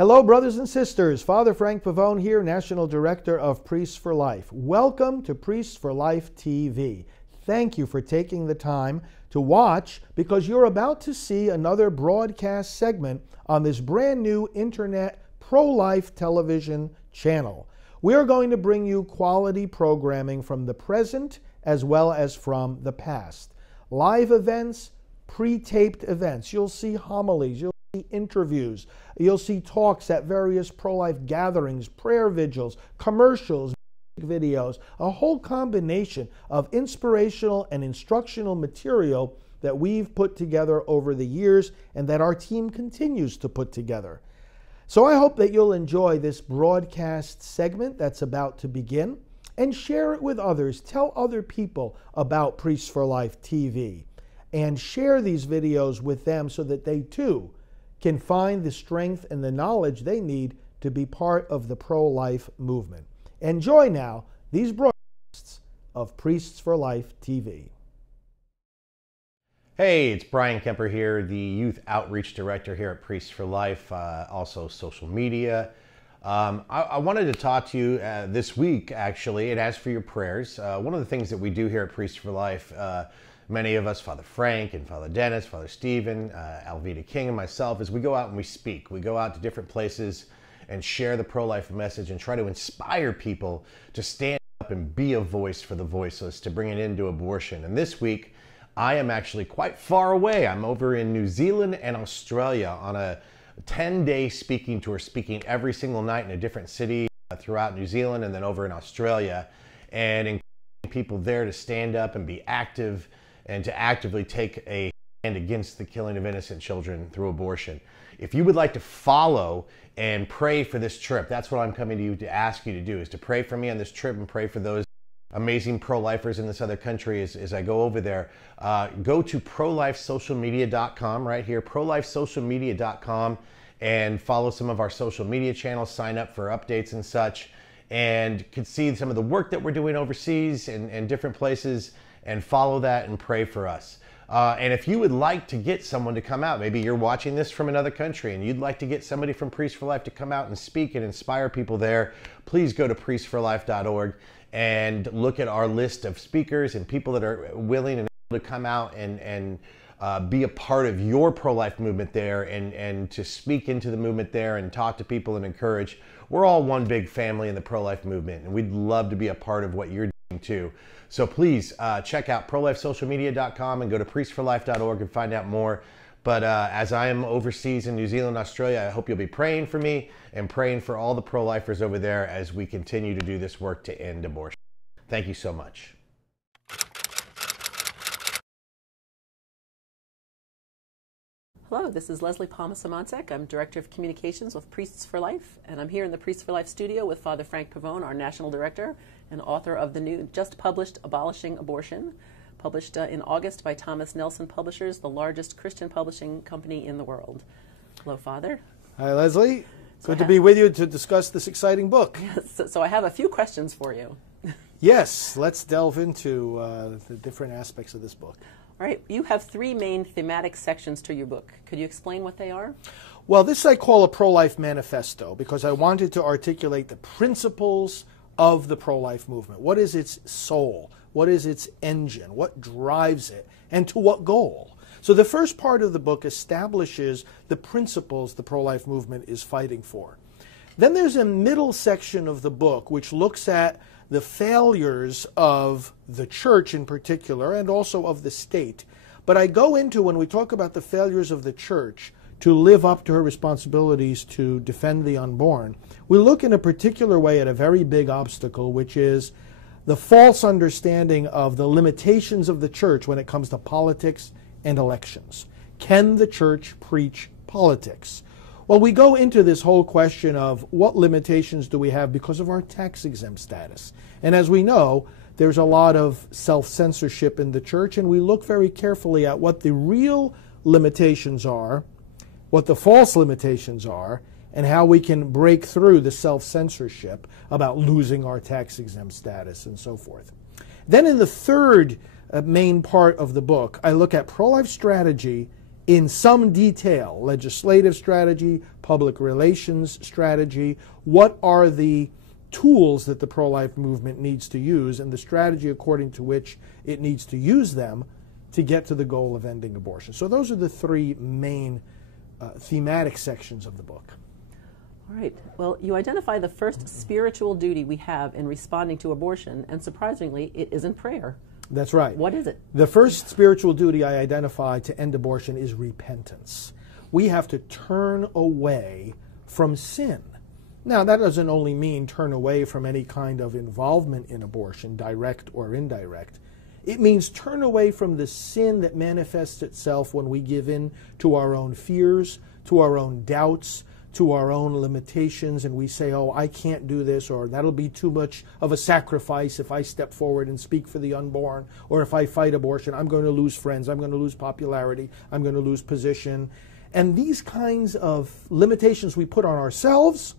Hello, brothers and sisters. Father Frank Pavone here, National Director of Priests for Life. Welcome to Priests for Life TV. Thank you for taking the time to watch because you're about to see another broadcast segment on this brand new internet pro-life television channel. We are going to bring you quality programming from the present as well as from the past. Live events, pre-taped events. You'll see homilies, you'll see interviews, you'll see talks at various pro-life gatherings, prayer vigils, commercials, videos, a whole combination of inspirational and instructional material that we've put together over the years and that our team continues to put together. So I hope that you'll enjoy this broadcast segment that's about to begin and share it with others. Tell other people about Priests for Life TV and share these videos with them so that they too can find the strength and the knowledge they need to be part of the pro-life movement. Enjoy now these broadcasts of Priests for Life TV. Hey, it's Brian Kemper here, the Youth Outreach Director here at Priests for Life, also social media. I wanted to talk to you this week, actually, and ask for your prayers. One of the things that we do here at Priests for Life, many of us, Father Frank and Father Dennis, Father Stephen, Alveda King and myself, is we go out and we speak. We go out to different places and share the pro-life message and try to inspire people to stand up and be a voice for the voiceless, to bring an end to abortion. And this week, I am actually quite far away. I'm over in New Zealand and Australia on a 10-day speaking tour, speaking every single night in a different city throughout New Zealand and then over in Australia, and encouraging people there to stand up and be active and to actively take a stand against the killing of innocent children through abortion. If you would like to follow and pray for this trip, that's what I'm coming to you to ask you to do, is to pray for me on this trip and pray for those amazing pro-lifers in this other country as I go over there. Go to prolifesocialmedia.com right here, prolifesocialmedia.com, and follow some of our social media channels, sign up for updates and such, and can see some of the work that we're doing overseas and different places, and follow that and pray for us. And if you would like to get someone to come out, maybe you're watching this from another country and you'd like to get somebody from Priests for Life to come out and speak and inspire people there, please go to priestsforlife.org and look at our list of speakers and people that are willing and able to come out and be a part of your pro-life movement there and to speak into the movement there and talk to people and encourage. We're all one big family in the pro-life movement, and we'd love to be a part of what you're doing too. So please check out prolifesocialmedia.com and go to priestsforlife.org and find out more. But as I am overseas in New Zealand, Australia, I hope you'll be praying for me and praying for all the pro-lifers over there as we continue to do this work to end abortion. Thank you so much. Hello, this is Lesley Palma. I'm Director of Communications with Priests for Life, and I'm here in the Priests for Life studio with Father Frank Pavone, our National Director and author of the new, just published, Abolishing Abortion, published in August by Thomas Nelson Publishers, the largest Christian publishing company in the world. Hello, Father. Hi, Leslie. Good to be with you to discuss this exciting book. Yes, so I have a few questions for you. Yes, let's delve into the different aspects of this book. All right, you have three main thematic sections to your book. Could you explain what they are? Well, this I call a ProLife Manifesto because I wanted to articulate the principles of the pro-life movement. What is its soul? What is its engine? What drives it? And to what goal? So the first part of the book establishes the principles the pro-life movement is fighting for. Then there's a middle section of the book which looks at the failures of the church in particular and also of the state. But I go into, when we talk about the failures of the church to live up to her responsibilities to defend the unborn, we look in a particular way at a very big obstacle, which is the false understanding of the limitations of the church when it comes to politics and elections. Can the church preach politics? Well, we go into this whole question of what limitations do we have because of our tax-exempt status. And as we know, there's a lot of self-censorship in the church, and we look very carefully at what the real limitations are, what the false limitations are, and how we can break through the self-censorship about losing our tax-exempt status and so forth. Then in the third main part of the book, I look at pro-life strategy in some detail, legislative strategy, public relations strategy, what are the tools that the pro-life movement needs to use and the strategy according to which it needs to use them to get to the goal of ending abortion. So those are the three main thematic sections of the book. All right. Well, you identify the first spiritual duty we have in responding to abortion, and surprisingly, it isn't prayer. That's right. What is it? The first spiritual duty I identify to end abortion is repentance. We have to turn away from sin. Now, that doesn't only mean turn away from any kind of involvement in abortion, direct or indirect. It means turn away from the sin that manifests itself when we give in to our own fears, to our own doubts, to our own limitations, and we say, oh, I can't do this, or that'll be too much of a sacrifice if I step forward and speak for the unborn, or if I fight abortion, I'm going to lose friends, I'm going to lose popularity, I'm going to lose position. And these kinds of limitations we put on ourselves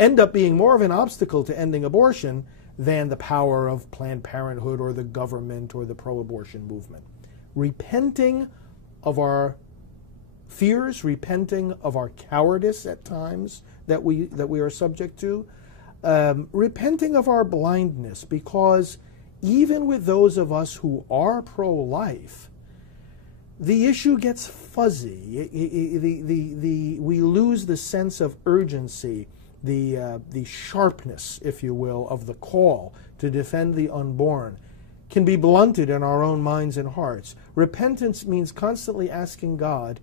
end up being more of an obstacle to ending abortion than the power of Planned Parenthood or the government or the pro-abortion movement. Repenting of our fears, repenting of our cowardice at times that we are subject to, repenting of our blindness, because even with those of us who are pro-life, the issue gets fuzzy. We lose the sense of urgency, the sharpness, if you will, of the call to defend the unborn can be blunted in our own minds and hearts. Repentance means constantly asking God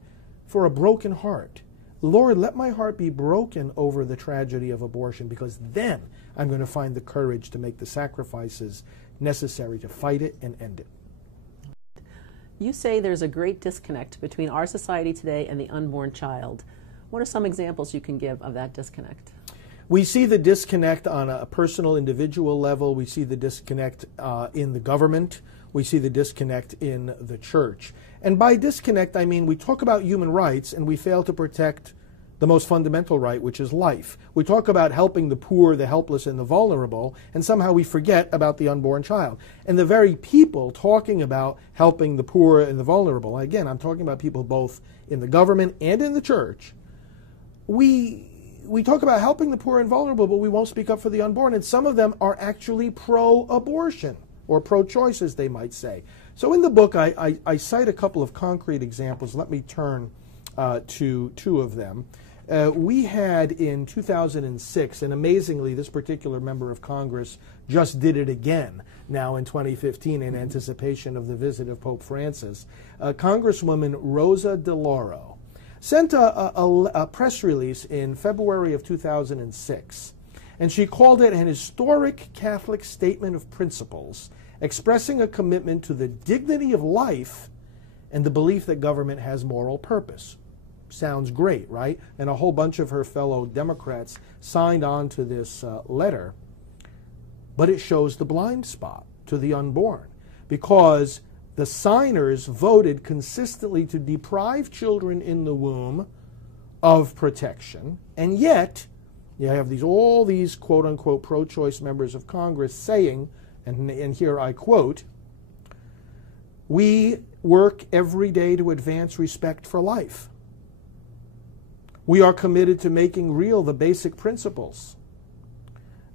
for a broken heart. Lord, let my heart be broken over the tragedy of abortion, because then I'm going to find the courage to make the sacrifices necessary to fight it and end it. You say there's a great disconnect between our society today and the unborn child. What are some examples you can give of that disconnect? We see the disconnect on a personal, individual level. We see the disconnect in the government. We see the disconnect in the church. And by disconnect, I mean we talk about human rights and we fail to protect the most fundamental right, which is life. We talk about helping the poor, the helpless, and the vulnerable, and somehow we forget about the unborn child. And the very people talking about helping the poor and the vulnerable, again, I'm talking about people both in the government and in the church, we talk about helping the poor and vulnerable, but we won't speak up for the unborn, and some of them are actually pro-abortion, or pro-choice, as they might say. So in the book, I cite a couple of concrete examples. Let me turn to two of them. We had in 2006, and amazingly, this particular member of Congress just did it again now in 2015 in anticipation of the visit of Pope Francis. Congresswoman Rosa DeLauro sent a press release in February of 2006, and she called it an historic Catholic statement of principles, expressing a commitment to the dignity of life and the belief that government has moral purpose. Sounds great, right? And a whole bunch of her fellow Democrats signed on to this letter, but it shows the blind spot to the unborn, because the signers voted consistently to deprive children in the womb of protection, and yet you have all these quote-unquote pro-choice members of Congress saying, and here I quote, "We work every day to advance respect for life. We are committed to making real the basic principles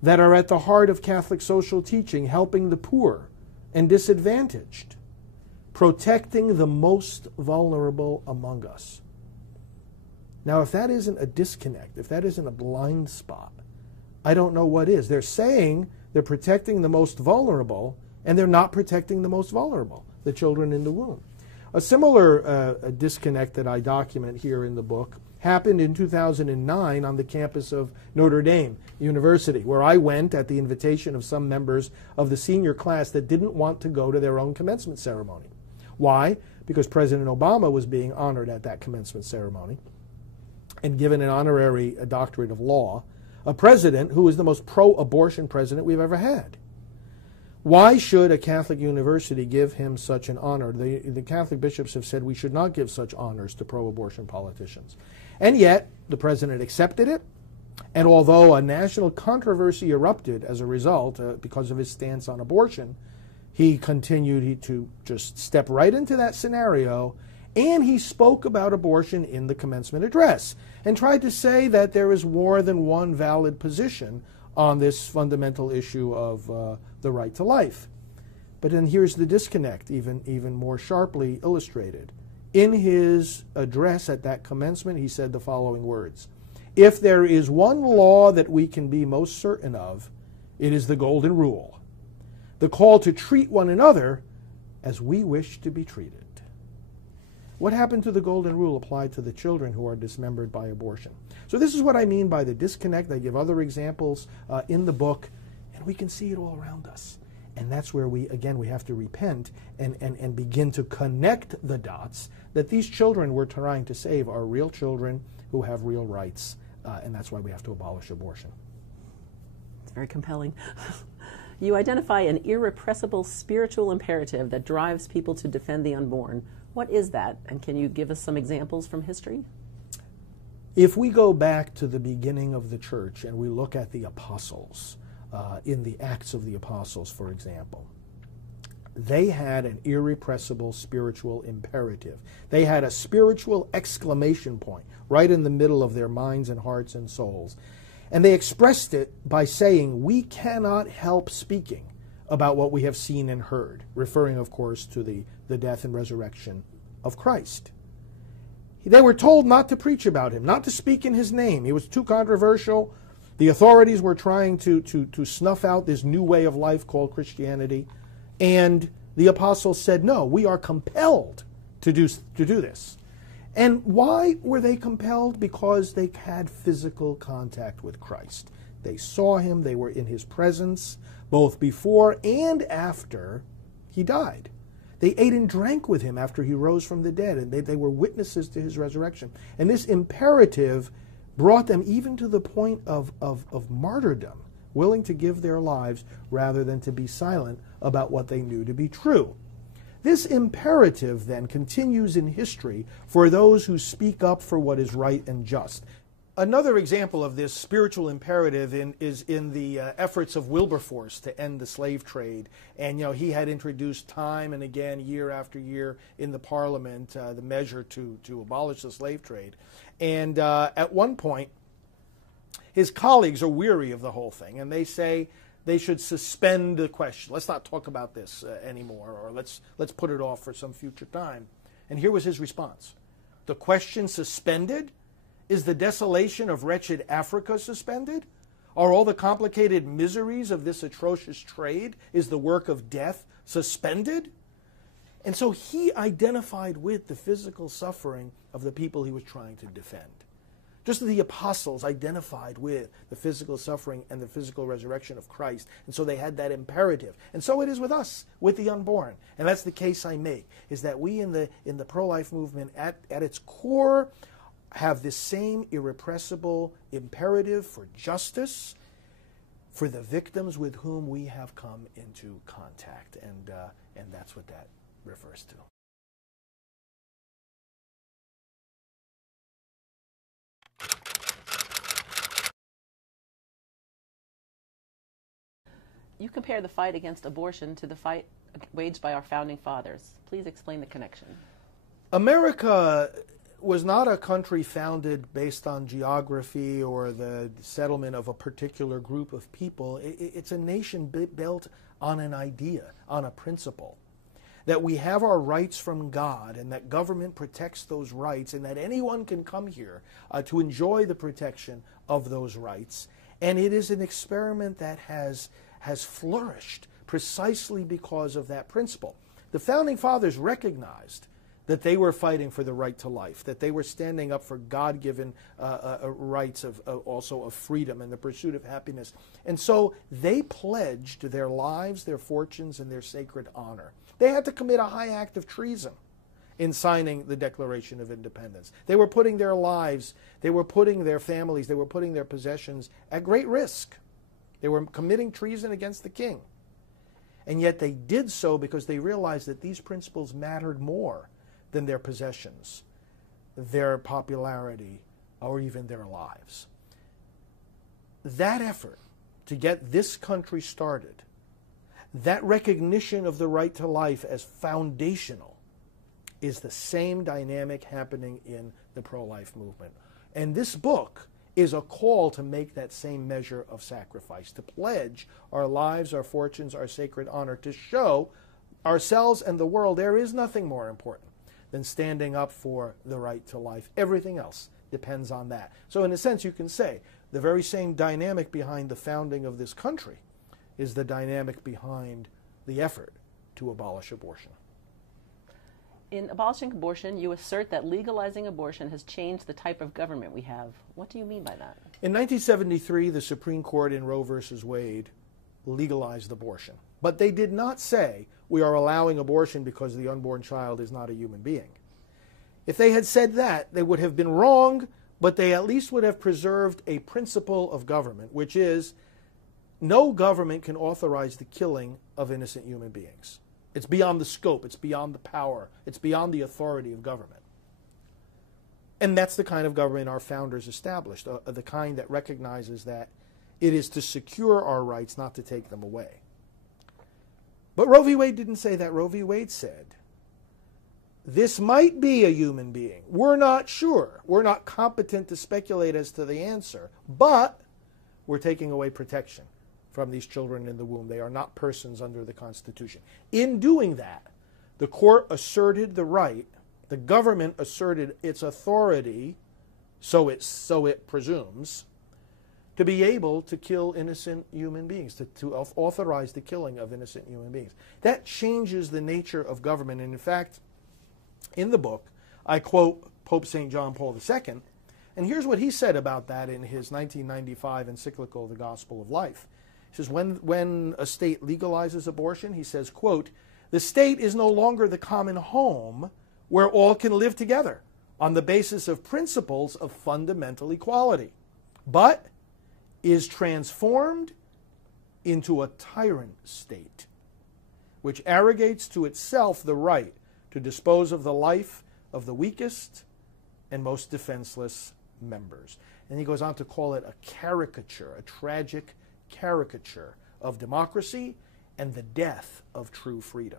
that are at the heart of Catholic social teaching, helping the poor and disadvantaged, protecting the most vulnerable among us." Now, if that isn't a disconnect, if that isn't a blind spot, I don't know what is. They're saying they're protecting the most vulnerable, and they're not protecting the most vulnerable, the children in the womb. A similar disconnect that I document here in the book happened in 2009 on the campus of Notre Dame University, where I went at the invitation of some members of the senior class that didn't want to go to their own commencement ceremony. Why? Because President Obama was being honored at that commencement ceremony and given an honorary doctorate of law, a president who is the most pro-abortion president we've ever had. Why should a Catholic university give him such an honor? The Catholic bishops have said we should not give such honors to pro-abortion politicians. And yet, the president accepted it, and although a national controversy erupted as a result because of his stance on abortion, he continued to just step right into that scenario And he spoke about abortion in the commencement address and tried to say that there is more than one valid position on this fundamental issue of the right to life. But then here's the disconnect, even more sharply illustrated. In his address at that commencement, he said the following words: "If there is one law that we can be most certain of, it is the golden rule, the call to treat one another as we wish to be treated." What happened to the golden rule applied to the children who are dismembered by abortion? So this is what I mean by the disconnect. I give other examples in the book, and we can see it all around us. And that's where we have to repent and begin to connect the dots that these children we're trying to save are real children who have real rights, and that's why we have to abolish abortion. It's very compelling. You identify an irrepressible spiritual imperative that drives people to defend the unborn. What is that, and can you give us some examples from history? If we go back to the beginning of the church and we look at the apostles, in the Acts of the Apostles, for example, they had an irrepressible spiritual imperative. They had a spiritual exclamation point right in the middle of their minds and hearts and souls. And they expressed it by saying, "We cannot help speaking about what we have seen and heard," referring, of course, to the death and resurrection of Christ. They were told not to preach about him, not to speak in his name. He was too controversial. The authorities were trying to snuff out this new way of life called Christianity. And the apostles said, no, we are compelled to do this. And why were they compelled? Because they had physical contact with Christ. They saw him, they were in his presence, both before and after he died. They ate and drank with him after he rose from the dead, and they were witnesses to his resurrection. And this imperative brought them even to the point of martyrdom, willing to give their lives rather than to be silent about what they knew to be true. This imperative then continues in history for those who speak up for what is right and just. Another example of this spiritual imperative is in the efforts of Wilberforce to end the slave trade. And he had introduced time and again, year after year, in the Parliament, the measure to abolish the slave trade. And at one point, his colleagues are weary of the whole thing, and they say they should suspend the question. Let's not talk about this anymore, or let's put it off for some future time. And here was his response: "The question suspended? Is the desolation of wretched Africa suspended? Are all the complicated miseries of this atrocious trade, is the work of death suspended?" And so he identified with the physical suffering of the people he was trying to defend. Just as the apostles identified with the physical suffering and the physical resurrection of Christ. And so they had that imperative. And so it is with us, with the unborn. And that's the case I make, is that we in the pro-life movement at its core have this same irrepressible imperative for justice for the victims with whom we have come into contact. And that's what that refers to. You compare the fight against abortion to the fight waged by our founding fathers. Please explain the connection. America was not a country founded based on geography or the settlement of a particular group of people. It's a nation built on an idea, on a principle, that we have our rights from God and that government protects those rights and that anyone can come here to enjoy the protection of those rights. And it is an experiment that has flourished precisely because of that principle. The Founding Fathers recognized that they were fighting for the right to life, that they were standing up for God-given rights also of freedom and the pursuit of happiness. And so they pledged their lives, their fortunes, and their sacred honor. They had to commit a high act of treason in signing the Declaration of Independence. They were putting their lives, they were putting their families, they were putting their possessions at great risk. They were committing treason against the king. And yet they did so because they realized that these principles mattered more than their possessions, their popularity, or even their lives. That effort to get this country started, that recognition of the right to life as foundational, is the same dynamic happening in the pro-life movement. And this book is a call to make that same measure of sacrifice, to pledge our lives, our fortunes, our sacred honor, to show ourselves and the world there is nothing more important than standing up for the right to life. Everything else depends on that. So in a sense, you can say the very same dynamic behind the founding of this country is the dynamic behind the effort to abolish abortion. In abolishing abortion, you assert that legalizing abortion has changed the type of government we have. What do you mean by that? In 1973, the Supreme Court in Roe versus Wade legalized abortion. But they did not say we are allowing abortion because the unborn child is not a human being. If they had said that, they would have been wrong, but they at least would have preserved a principle of government, which is no government can authorize the killing of innocent human beings. It's beyond the scope, it's beyond the power, it's beyond the authority of government. And that's the kind of government our founders established, the kind that recognizes that it is to secure our rights, not to take them away. But Roe v. Wade didn't say that. Roe v. Wade said, this might be a human being. We're not sure. We're not competent to speculate as to the answer, but we're taking away protection from these children in the womb. They are not persons under the Constitution. In doing that, the court asserted the right, the government asserted its authority, so it presumes, to be able to kill innocent human beings, to authorize the killing of innocent human beings. That changes the nature of government. And in fact, in the book, I quote Pope St. John Paul II, and here's what he said about that in his 1995 encyclical, The Gospel of Life. He says, when a state legalizes abortion, he says, quote, the state is no longer the common home where all can live together on the basis of principles of fundamental equality, but is transformed into a tyrant state, which arrogates to itself the right to dispose of the life of the weakest and most defenseless members. And he goes on to call it a caricature, a tragic caricature of democracy and the death of true freedom.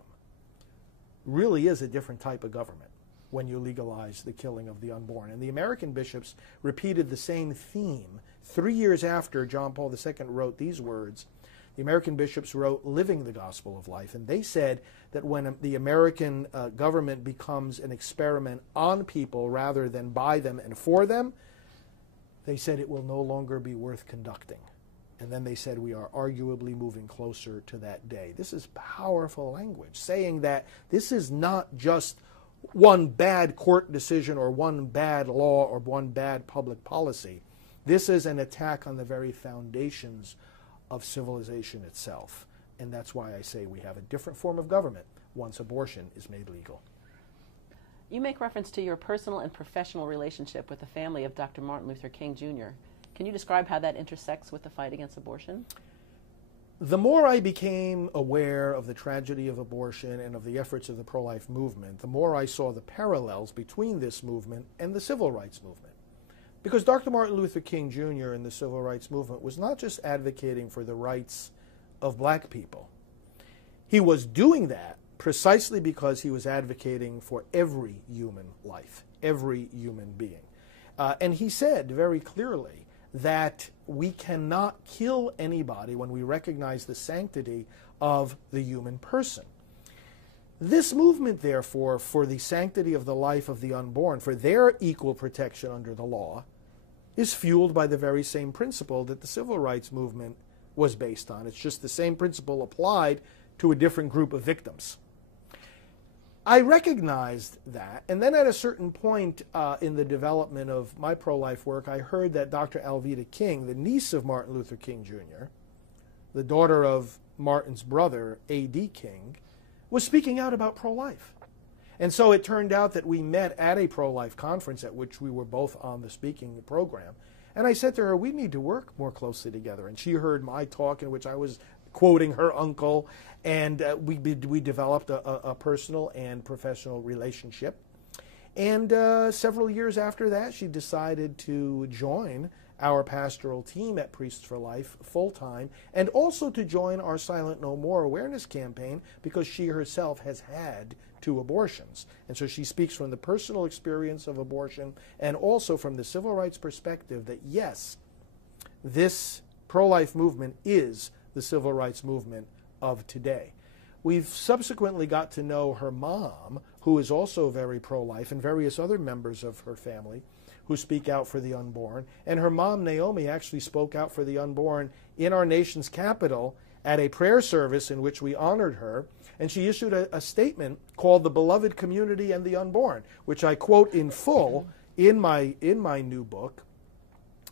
Really is a different type of government when you legalize the killing of the unborn. And the American bishops repeated the same theme 3 years after John Paul II wrote these words. The American bishops wrote Living the Gospel of Life, and they said that when the American government becomes an experiment on people rather than by them and for them, they said it will no longer be worth conducting. And then they said we are arguably moving closer to that day. This is powerful language, saying that this is not just one bad court decision or one bad law or one bad public policy. This is an attack on the very foundations of civilization itself. And that's why I say we have a different form of government once abortion is made legal. You make reference to your personal and professional relationship with the family of Dr. Martin Luther King Jr. Can you describe how that intersects with the fight against abortion? The more I became aware of the tragedy of abortion and of the efforts of the pro-life movement, the more I saw the parallels between this movement and the civil rights movement. Because Dr. Martin Luther King Jr. in the civil rights movement was not just advocating for the rights of black people. He was doing that precisely because he was advocating for every human life, every human being. And he said very clearly that we cannot kill anybody when we recognize the sanctity of the human person. This movement, therefore, for the sanctity of the life of the unborn, for their equal protection under the law, is fueled by the very same principle that the civil rights movement was based on. It's just the same principle applied to a different group of victims. I recognized that, and then at a certain point in the development of my pro-life work, I heard that Dr. Alveda King, the niece of Martin Luther King Jr., the daughter of Martin's brother, A.D. King, was speaking out about pro-life. And so it turned out that we met at a pro-life conference at which we were both on the speaking program. And I said to her, we need to work more closely together. And she heard my talk in which I was quoting her uncle, and we developed a personal and professional relationship. And several years after that, she decided to join our pastoral team at Priests for Life full-time, and also to join our Silent No More awareness campaign because she herself has had 2 abortions. And so she speaks from the personal experience of abortion and also from the civil rights perspective that, yes, this pro-life movement is the civil rights movement of today. We've subsequently got to know her mom, who is also very pro-life, and various other members of her family who speak out for the unborn. And her mom, Naomi, actually spoke out for the unborn in our nation's capital at a prayer service in which we honored her. And she issued a statement called The Beloved Community and the Unborn, which I quote in full in my new book.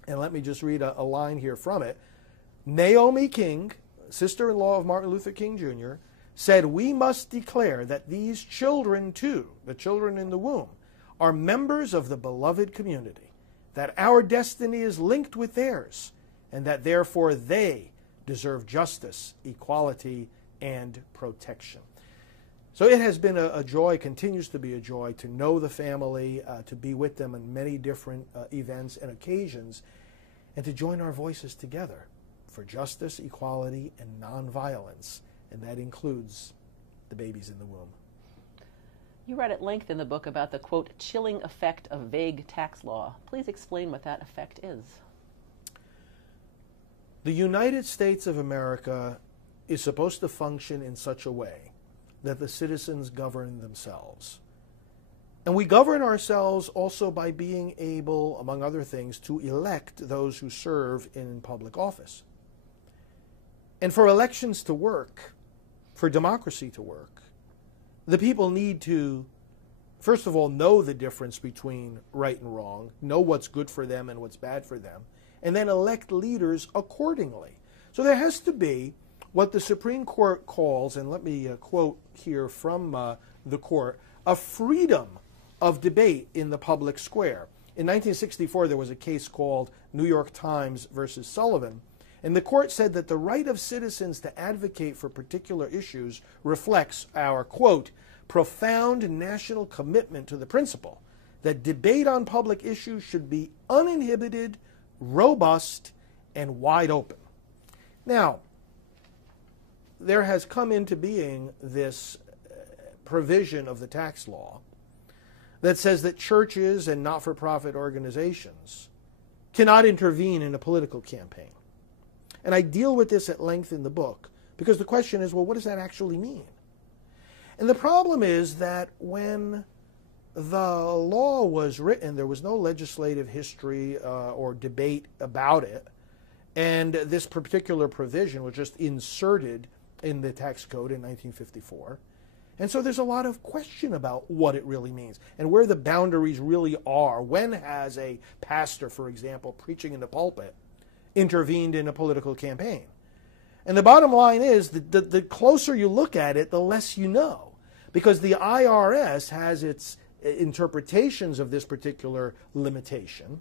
And let me just read a line here from it. Naomi King, sister-in-law of Martin Luther King Jr., said, "We must declare that these children too, the children in the womb, are members of the beloved community, that our destiny is linked with theirs, and that therefore they deserve justice, equality, and protection." So it has been a joy, continues to be a joy, to know the family, to be with them in many different events and occasions, and to join our voices together for justice, equality, and nonviolence, and that includes the babies in the womb. You write at length in the book about the, quote, chilling effect of vague tax law. Please explain what that effect is. The United States of America is supposed to function in such a way that the citizens govern themselves. And we govern ourselves also by being able, among other things, to elect those who serve in public office. And for elections to work, for democracy to work, the people need to, first of all, know the difference between right and wrong, know what's good for them and what's bad for them, and then elect leaders accordingly. So there has to be what the Supreme Court calls, and let me quote here from the court, a freedom of debate in the public square. In 1964, there was a case called New York Times versus Sullivan, and the court said that the right of citizens to advocate for particular issues reflects our, quote, profound national commitment to the principle that debate on public issues should be uninhibited, robust, and wide open. Now, there has come into being this provision of the tax law that says that churches and not-for-profit organizations cannot intervene in a political campaign. And I deal with this at length in the book because the question is, well, what does that actually mean? And the problem is that when the law was written, there was no legislative history or debate about it, and this particular provision was just inserted in the tax code in 1954. And so there's a lot of question about what it really means and where the boundaries really are. When has a pastor, for example, preaching in the pulpit, intervened in a political campaign? And the bottom line is that the closer you look at it, the less you know. Because the IRS has its interpretations of this particular limitation,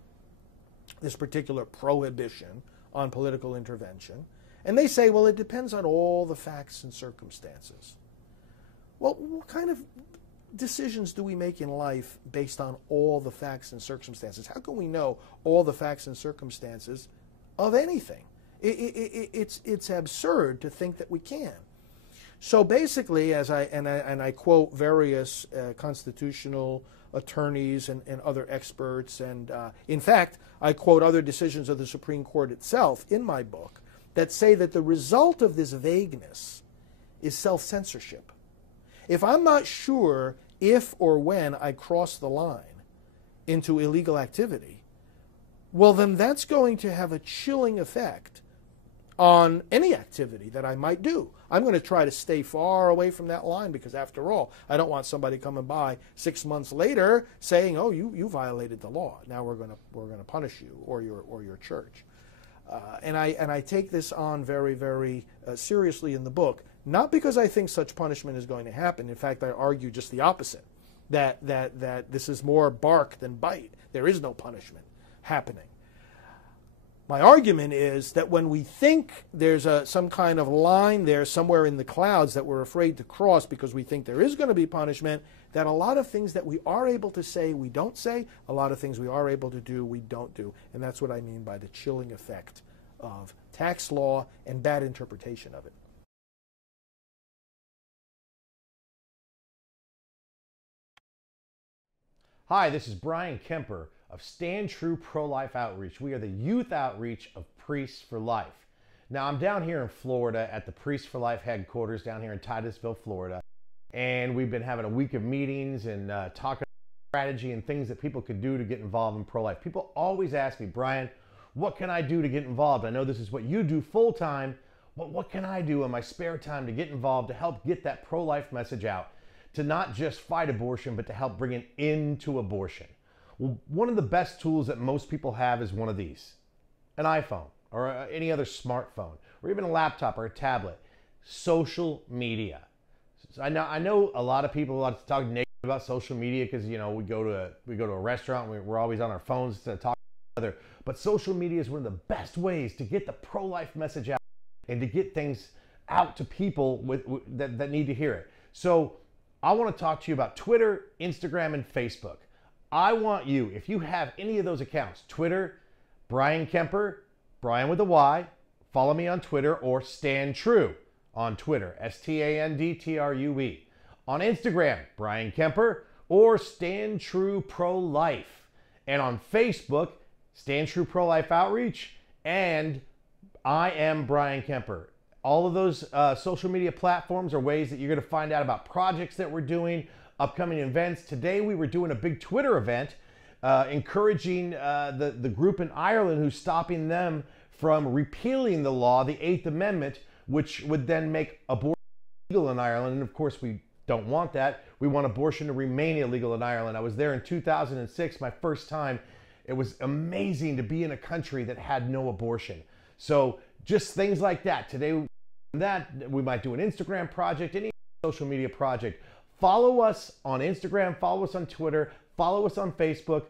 this particular prohibition on political intervention. And they say, well, it depends on all the facts and circumstances. Well, what kind of decisions do we make in life based on all the facts and circumstances? How can we know all the facts and circumstances of anything? It's absurd to think that we can. So basically, as I quote various constitutional attorneys and other experts, and in fact, I quote other decisions of the Supreme Court itself in my book that say that the result of this vagueness is self-censorship. If I'm not sure if or when I cross the line into illegal activity, well, then that's going to have a chilling effect on any activity that I might do. I'm going to try to stay far away from that line because, after all, I don't want somebody coming by 6 months later saying, "Oh, you violated the law. Now we're going to punish you or your church." And I take this on very, very seriously in the book, not because I think such punishment is going to happen. In fact, I argue just the opposite, that this is more bark than bite. There is no punishment happening. My argument is that when we think there's some kind of line there somewhere in the clouds that we're afraid to cross because we think there is going to be punishment, that a lot of things that we are able to say, we don't say. A lot of things we are able to do, we don't do. And that's what I mean by the chilling effect of tax law and bad interpretation of it. Hi, this is Brian Kemper of Stand True Pro-Life Outreach. We are the youth outreach of Priests for Life. Now, I'm down here in Florida at the Priests for Life headquarters down here in Titusville, Florida. And we've been having a week of meetings and talking about strategy and things that people could do to get involved in pro-life. People always ask me, Brian, what can I do to get involved? I know this is what you do full-time, but what can I do in my spare time to get involved to help get that pro-life message out? To not just fight abortion, but to help bring an end to abortion. Well, one of the best tools that most people have is one of these, an iPhone or any other smartphone, or even a laptop or a tablet. Social media. So I know a lot of people like to talk negative about social media because we go to a restaurant and we're always on our phones to talk to each other. But social media is one of the best ways to get the pro-life message out and to get things out to people that need to hear it. So I want to talk to you about Twitter, Instagram, and Facebook. I want you, if you have any of those accounts, Twitter, Brian Kemper, Brian with a Y, follow me on Twitter, or Stand True on Twitter, STANDTRUE. On Instagram, Brian Kemper, or Stand True Pro-Life. And on Facebook, Stand True Pro-Life Outreach, and I am Brian Kemper. All of those social media platforms are ways that you're going to find out about projects that we're doing, upcoming events. Today we were doing a big Twitter event encouraging the group in Ireland who's stopping them from repealing the law, the 8th Amendment, which would then make abortion illegal in Ireland. And of course we don't want that. We want abortion to remain illegal in Ireland. I was there in 2006, my first time. It was amazing to be in a country that had no abortion. So just things like that. Today, we might do an Instagram project, any social media project. Follow us on Instagram, follow us on Twitter, follow us on Facebook.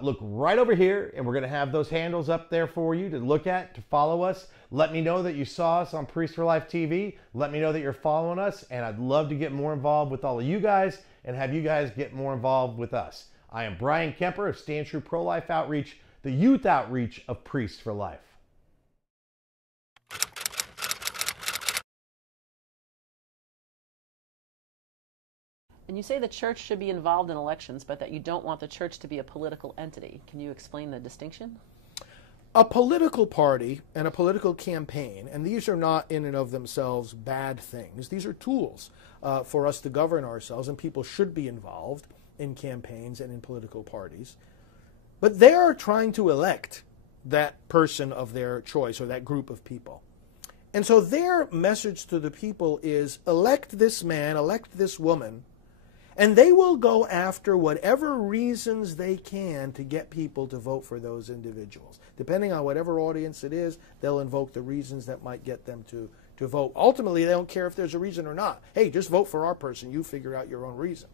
Look right over here, and we're going to have those handles up there for you to look at, to follow us. Let me know that you saw us on Priests for Life TV. Let me know that you're following us, and I'd love to get more involved with all of you guys and have you guys get more involved with us. I am Brian Kemper of Stand True Pro-Life Outreach, the youth outreach of Priests for Life. And you say the church should be involved in elections, but that you don't want the church to be a political entity. Can you explain the distinction? A political party and a political campaign, and these are not in and of themselves bad things. These are tools for us to govern ourselves, and people should be involved in campaigns and in political parties. But they are trying to elect that person of their choice or that group of people. And so their message to the people is, elect this man, elect this woman, and they will go after whatever reasons they can to get people to vote for those individuals. Depending on whatever audience it is, they'll invoke the reasons that might get them to vote. Ultimately, they don't care if there's a reason or not. Hey, just vote for our person. You figure out your own reason.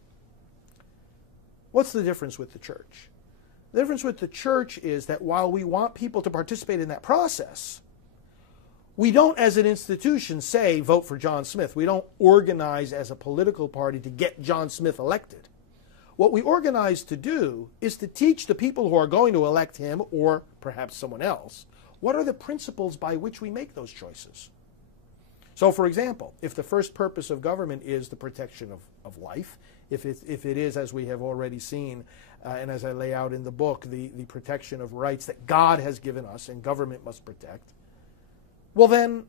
What's the difference with the church? The difference with the church is that while we want people to participate in that process, we don't, as an institution, say, vote for John Smith. We don't organize as a political party to get John Smith elected. What we organize to do is to teach the people who are going to elect him, or perhaps someone else, what are the principles by which we make those choices. So, for example, if the first purpose of government is the protection of life, if it is, as we have already seen, and as I lay out in the book, the protection of rights that God has given us and government must protect, well, then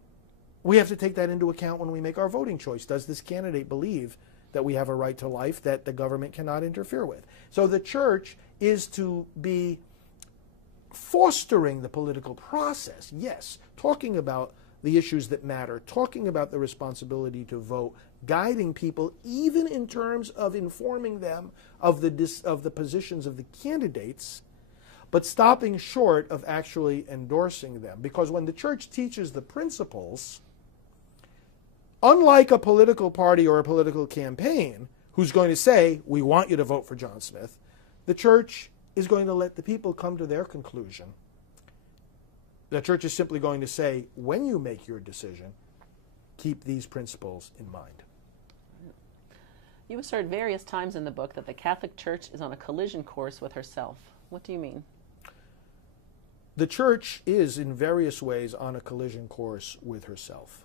we have to take that into account when we make our voting choice. Does this candidate believe that we have a right to life that the government cannot interfere with? So the church is to be fostering the political process, yes, talking about the issues that matter, talking about the responsibility to vote, guiding people, even in terms of informing them of the positions of the candidates, but stopping short of actually endorsing them. Because when the church teaches the principles, unlike a political party or a political campaign who's going to say, we want you to vote for John Smith, the church is going to let the people come to their conclusion. The church is simply going to say, when you make your decision, keep these principles in mind. You assert various times in the book that the Catholic Church is on a collision course with herself. What do you mean? The church is in various ways on a collision course with herself.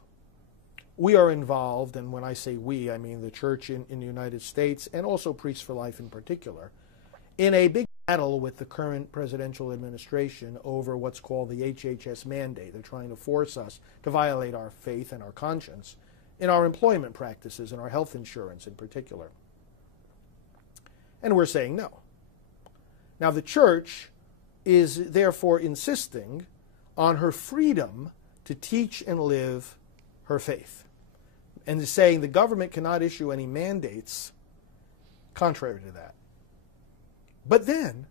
We are involved, and when I say we, I mean the church in the United States, and also Priests for Life in particular, in a big battle with the current presidential administration over what's called the HHS mandate. They're trying to force us to violate our faith and our conscience in our employment practices and our health insurance in particular. And we're saying no. Now, the church is therefore insisting on her freedom to teach and live her faith, and is saying the government cannot issue any mandates contrary to that. But then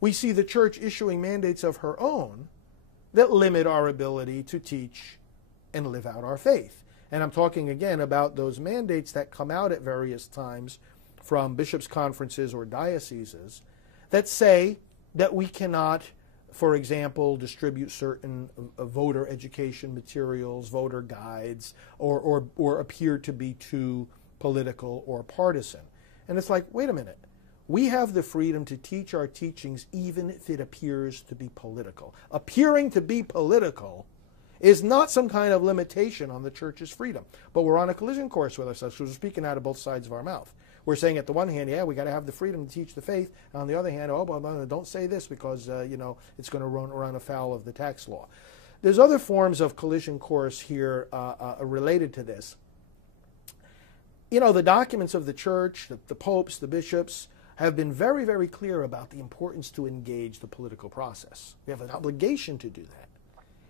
we see the church issuing mandates of her own that limit our ability to teach and live out our faith. And I'm talking again about those mandates that come out at various times from bishops' conferences or dioceses that say that we cannot, for example, distribute certain voter education materials, voter guides, or appear to be too political or partisan. And it's like, wait a minute. We have the freedom to teach our teachings even if it appears to be political. Appearing to be political is not some kind of limitation on the church's freedom. But we're on a collision course with ourselves because we're speaking out of both sides of our mouth. We're saying at the one hand, yeah, we got to have the freedom to teach the faith. And on the other hand, don't say this because, it's going to run afoul of the tax law. There's other forms of collision course here related to this. The documents of the church, the popes, the bishops, have been very, very clear about the importance to engage the political process. We have an obligation to do that.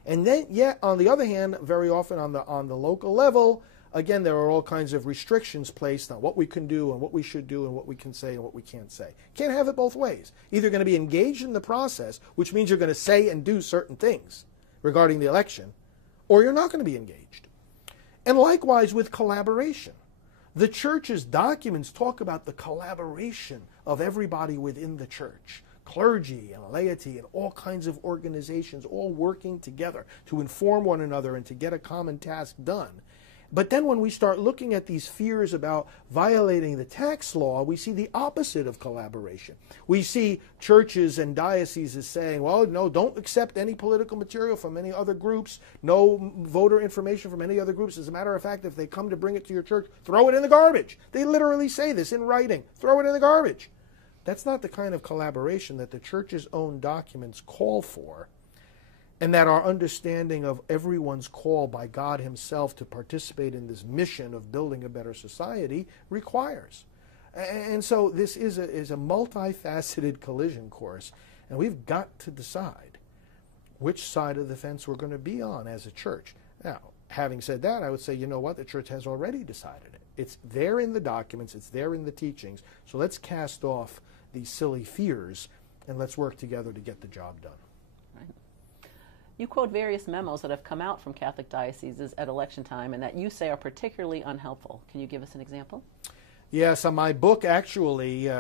And then, yet, on the other hand, very often on the local level, again, there are all kinds of restrictions placed on what we can do and what we should do and what we can say and what we can't say. Can't have it both ways. Either you're going to be engaged in the process, which means you're going to say and do certain things regarding the election, or you're not going to be engaged. And likewise with collaboration. The church's documents talk about the collaboration of everybody within the church, clergy and laity and all kinds of organizations all working together to inform one another and to get a common task done. But then when we start looking at these fears about violating the tax law, we see the opposite of collaboration. We see churches and dioceses saying, well, no, don't accept any political material from any other groups, no voter information from any other groups. As a matter of fact, if they come to bring it to your church, throw it in the garbage. They literally say this in writing, throw it in the garbage. That's not the kind of collaboration that the church's own documents call for, and that our understanding of everyone's call by God himself to participate in this mission of building a better society requires. And so this is a multifaceted collision course, and we've got to decide which side of the fence we're going to be on as a church. Now, having said that, I would say, you know what, the church has already decided it. It's there in the documents, it's there in the teachings, so let's cast off these silly fears and let's work together to get the job done. You quote various memos that have come out from Catholic dioceses at election time and that you say are particularly unhelpful. Can you give us an example? Yes, my book actually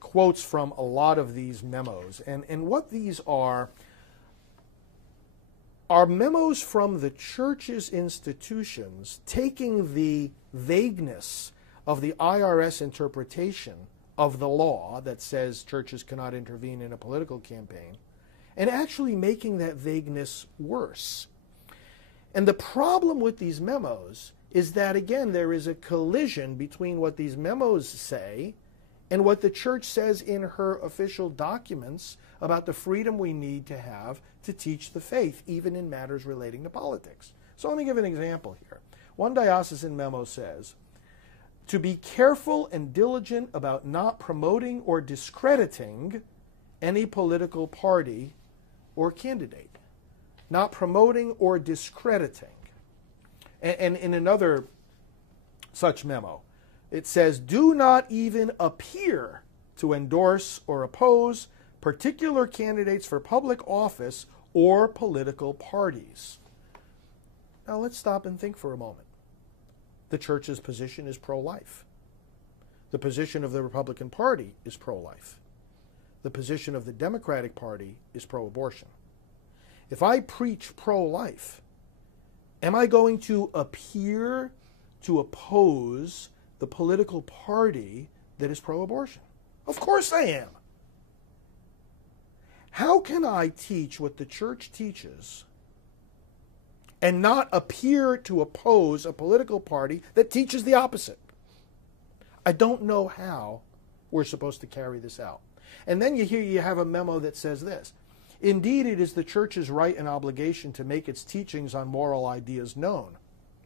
quotes from a lot of these memos. And what these are memos from the church's institutions taking the vagueness of the IRS interpretation of the law that says churches cannot intervene in a political campaign, and actually making that vagueness worse. And the problem with these memos is that, again, there is a collision between what these memos say and what the church says in her official documents about the freedom we need to have to teach the faith, even in matters relating to politics. So let me give an example here. One diocesan memo says, to be careful and diligent about not promoting or discrediting any political party or candidate. Not promoting or discrediting. And in another such memo, it says, do not even appear to endorse or oppose particular candidates for public office or political parties. Now let's stop and think for a moment. The church's position is pro-life. The position of the Republican Party is pro-life. The position of the Democratic Party is pro-abortion. If I preach pro-life, am I going to appear to oppose the political party that is pro-abortion? Of course I am. How can I teach what the church teaches and not appear to oppose a political party that teaches the opposite? I don't know how we're supposed to carry this out. And then you have a memo that says this: indeed, it is the church's right and obligation to make its teachings on moral ideas known.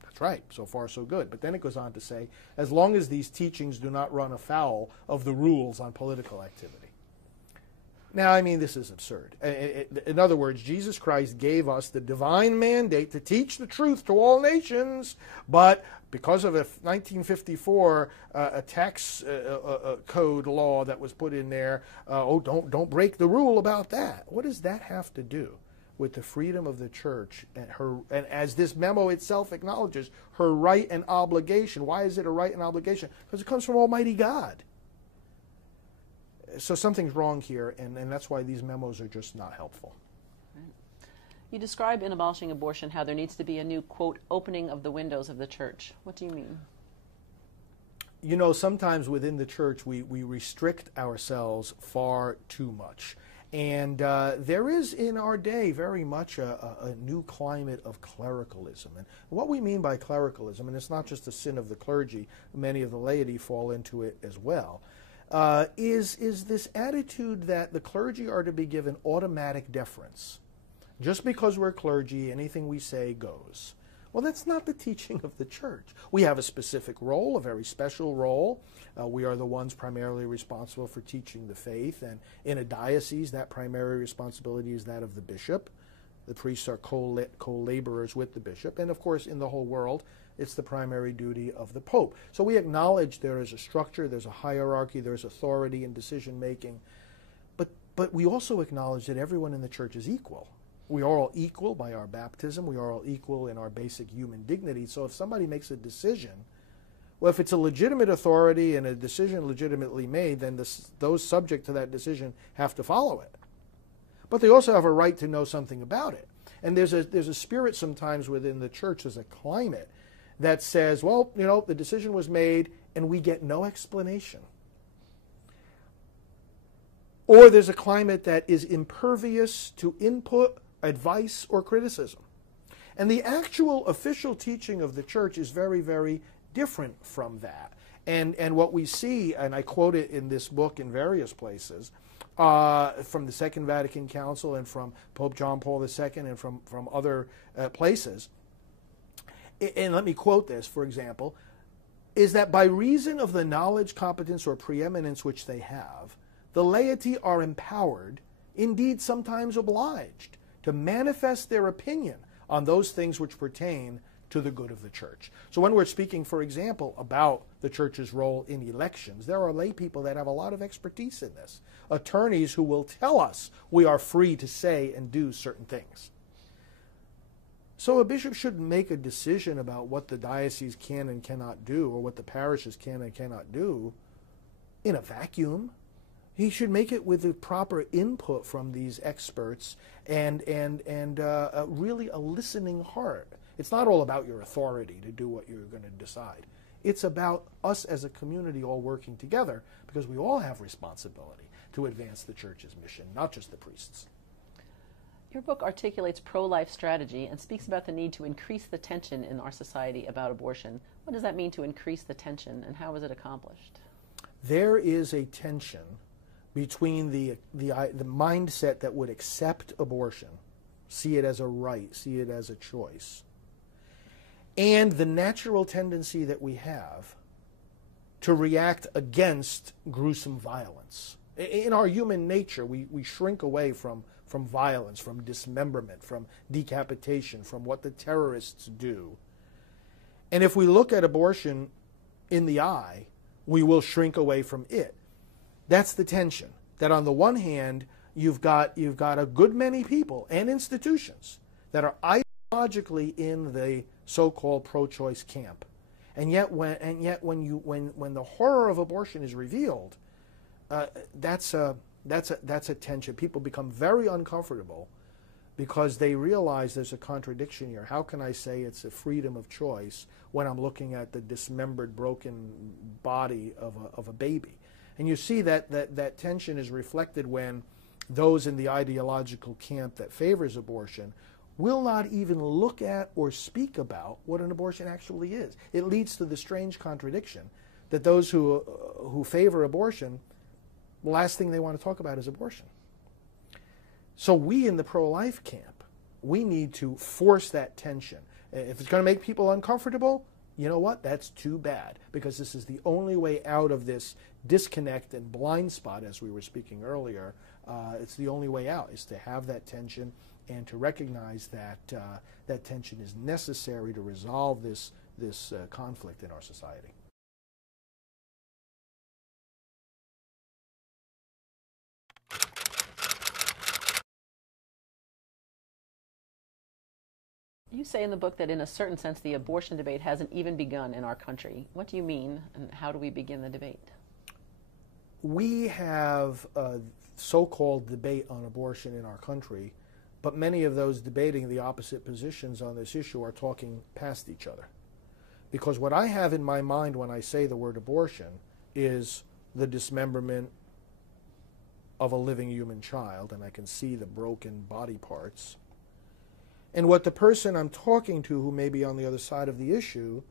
That's right, so far so good. But then it goes on to say, as long as these teachings do not run afoul of the rules on political activity. Now, I mean, this is absurd. In other words, Jesus Christ gave us the divine mandate to teach the truth to all nations, but because of a 1954 a tax code law that was put in there, don't break the rule about that. What does that have to do with the freedom of the church and as this memo itself acknowledges, her right and obligation? Why is it a right and obligation? Because it comes from Almighty God. So something's wrong here, and that's why these memos are just not helpful. You describe in Abolishing Abortion how there needs to be a new, quote, opening of the windows of the church. What do you mean? You know, sometimes within the church we restrict ourselves far too much. And there is in our day very much a new climate of clericalism. And what we mean by clericalism, and it's not just a sin of the clergy, many of the laity fall into it as well, is this attitude that the clergy are to be given automatic deference. Just because we're clergy, anything we say goes. Well, that's not the teaching of the church. We have a specific role, a very special role. We are the ones primarily responsible for teaching the faith, and in a diocese, that primary responsibility is that of the bishop. The priests are co-laborers with the bishop, and of course, in the whole world, it's the primary duty of the Pope. So we acknowledge there is a structure, there's a hierarchy, there's authority in decision-making, but we also acknowledge that everyone in the church is equal. We are all equal by our baptism. We are all equal in our basic human dignity. So if somebody makes a decision, well, if it's a legitimate authority and a decision legitimately made, then those subject to that decision have to follow it. But they also have a right to know something about it. And there's a spirit sometimes within the church, there's a climate that says, well, you know, the decision was made and we get no explanation. Or there's a climate that is impervious to input, advice, or criticism. And the actual official teaching of the church is very, very different from that. And what we see, and I quote it in this book in various places, from the Second Vatican Council and from Pope John Paul II and from other places, and let me quote this, for example, is that by reason of the knowledge, competence, or preeminence which they have, the laity are empowered, indeed sometimes obliged, to manifest their opinion on those things which pertain to the good of the church. So when we're speaking, for example, about the church's role in elections, there are lay people that have a lot of expertise in this. Attorneys who will tell us we are free to say and do certain things. So a bishop shouldn't make a decision about what the diocese can and cannot do, or what the parishes can and cannot do, in a vacuum. He should make it with the proper input from these experts and really a listening heart. It's not all about your authority to do what you're going to decide. It's about us as a community all working together, because we all have responsibility to advance the church's mission, not just the priests. Your book articulates pro-life strategy and speaks about the need to increase the tension in our society about abortion. What does that mean, to increase the tension, and how is it accomplished? There is a tension between the mindset that would accept abortion, see it as a right, see it as a choice, and the natural tendency that we have to react against gruesome violence. In our human nature, we shrink away from violence, from dismemberment, from decapitation, from what the terrorists do. And if we look at abortion in the eye, we will shrink away from it. That's the tension. That on the one hand, you've got a good many people and institutions that are ideologically in the so-called pro-choice camp, and yet when the horror of abortion is revealed, that's a tension. People become very uncomfortable because they realize there's a contradiction here. How can I say it's a freedom of choice when I'm looking at the dismembered, broken body of a baby? And you see that tension is reflected when those in the ideological camp that favors abortion will not even look at or speak about what an abortion actually is. It leads to the strange contradiction that those who favor abortion, the last thing they want to talk about is abortion. So we in the pro-life camp, we need to force that tension. If it's going to make people uncomfortable, you know what? That's too bad, because this is the only way out of this disconnect and blind spot, as we were speaking earlier. It's the only way out, is to have that tension and to recognize that that tension is necessary to resolve this conflict in our society. You say in the book that in a certain sense the abortion debate hasn't even begun in our country. What do you mean, and how do we begin the debate? We have a so-called debate on abortion in our country, but many of those debating the opposite positions on this issue are talking past each other. Because what I have in my mind when I say the word abortion is the dismemberment of a living human child, and I can see the broken body parts. And what the person I'm talking to, who may be on the other side of the issue,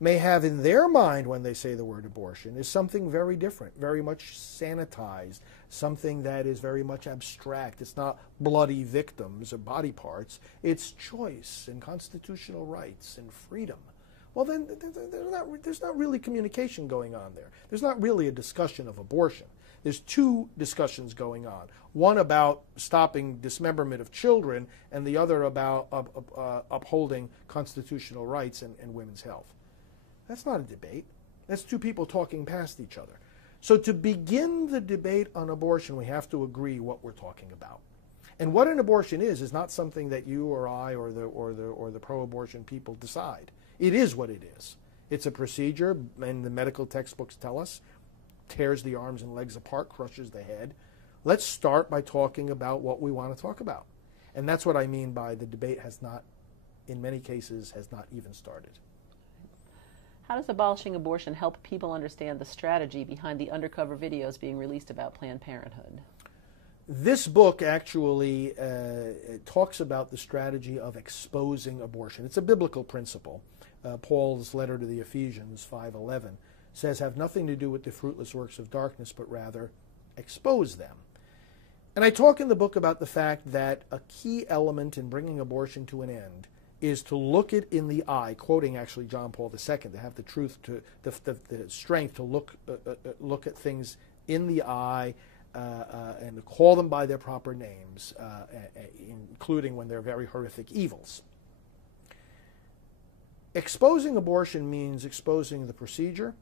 may have in their mind when they say the word abortion is something very different, very much sanitized, something that is very much abstract. It's not bloody victims or body parts. It's choice and constitutional rights and freedom. Well, then there's not really communication going on there. There's not really a discussion of abortion. There's two discussions going on. One about stopping dismemberment of children, and the other about upholding constitutional rights and women's health. That's not a debate. That's two people talking past each other. So to begin the debate on abortion, we have to agree what we're talking about. And what an abortion is not something that you or I or the pro-abortion people decide. It is what it is. It's a procedure, and the medical textbooks tell us, tears the arms and legs apart, crushes the head. Let's start by talking about what we want to talk about. And that's what I mean by the debate has not, in many cases, has not even started. How does abolishing abortion help people understand the strategy behind the undercover videos being released about Planned Parenthood? This book actually talks about the strategy of exposing abortion. It's a biblical principle. Paul's letter to the Ephesians 5:11 says, have nothing to do with the fruitless works of darkness, but rather expose them. And I talk in the book about the fact that a key element in bringing abortion to an end is to look it in the eye, quoting actually John Paul II, to have the truth, the strength to look at things in the eye and to call them by their proper names, including when they're very horrific evils. Exposing abortion means exposing the procedure,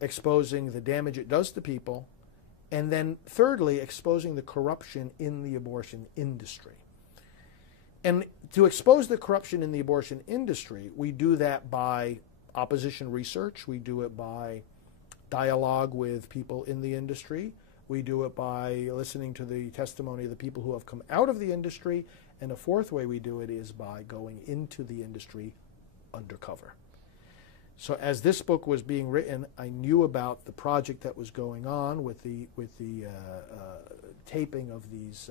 exposing the damage it does to people, and then thirdly, exposing the corruption in the abortion industry. And to expose the corruption in the abortion industry, we do that by opposition research, we do it by dialogue with people in the industry, we do it by listening to the testimony of the people who have come out of the industry, and a fourth way we do it is by going into the industry undercover. So as this book was being written, I knew about the project that was going on with the taping of these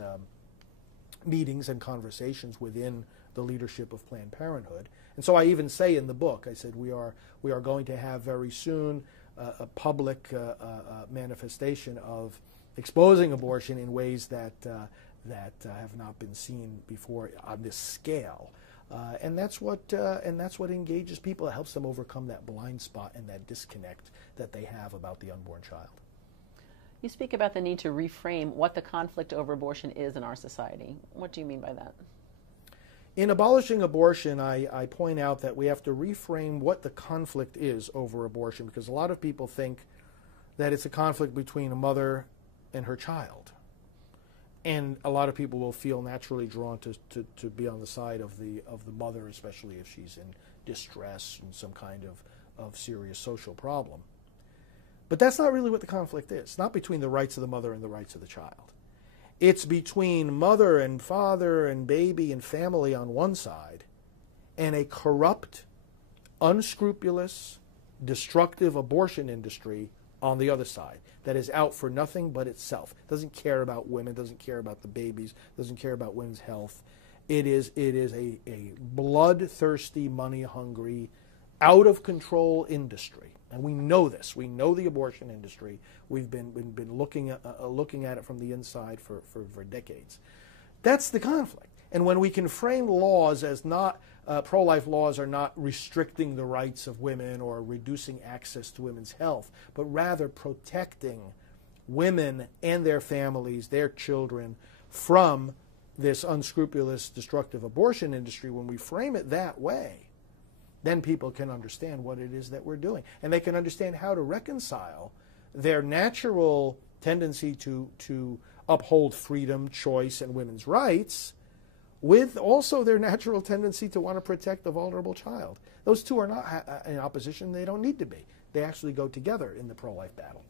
meetings and conversations within the leadership of Planned Parenthood. And so I even say in the book, I said, we are going to have very soon a public manifestation of exposing abortion in ways that have not been seen before on this scale. And that's what engages people. It helps them overcome that blind spot and that disconnect that they have about the unborn child. You speak about the need to reframe what the conflict over abortion is in our society. What do you mean by that? In abolishing abortion, I point out that we have to reframe what the conflict is over abortion, because a lot of people think that it's a conflict between a mother and her child. And a lot of people will feel naturally drawn to be on the side of the mother, especially if she's in distress and some kind of serious social problem. But that's not really what the conflict is. It's not between the rights of the mother and the rights of the child. It's between mother and father and baby and family on one side, and a corrupt, unscrupulous, destructive abortion industry on the other side that is out for nothing but itself. Doesn't care about women, doesn't care about the babies, doesn't care about women's health. It is a bloodthirsty, money-hungry, out-of-control industry. And we know this. We know the abortion industry. We've been looking at it from the inside for decades. That's the conflict. And when we can frame laws as not, pro-life laws are not restricting the rights of women or reducing access to women's health, but rather protecting women and their families, their children, from this unscrupulous, destructive abortion industry, when we frame it that way, then people can understand what it is that we're doing. And they can understand how to reconcile their natural tendency to uphold freedom, choice, and women's rights with also their natural tendency to want to protect the vulnerable child. Those two are not in opposition. They don't need to be. They actually go together in the pro-life battle.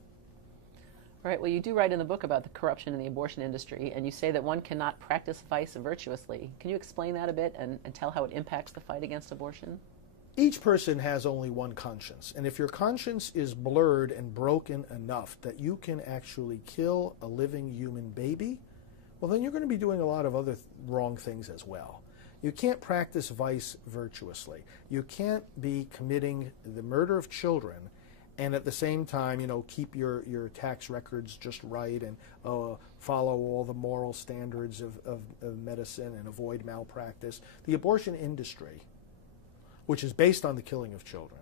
Right. Well, you do write in the book about the corruption in the abortion industry, and you say that one cannot practice vice virtuously. Can you explain that a bit and tell how it impacts the fight against abortion? Each person has only one conscience, and if your conscience is blurred and broken enough that you can actually kill a living human baby, well, then you're going to be doing a lot of other wrong things as well. You can't practice vice virtuously. You can't be committing the murder of children and at the same time, keep your tax records just right and follow all the moral standards of medicine and avoid malpractice. The abortion industry, which is based on the killing of children,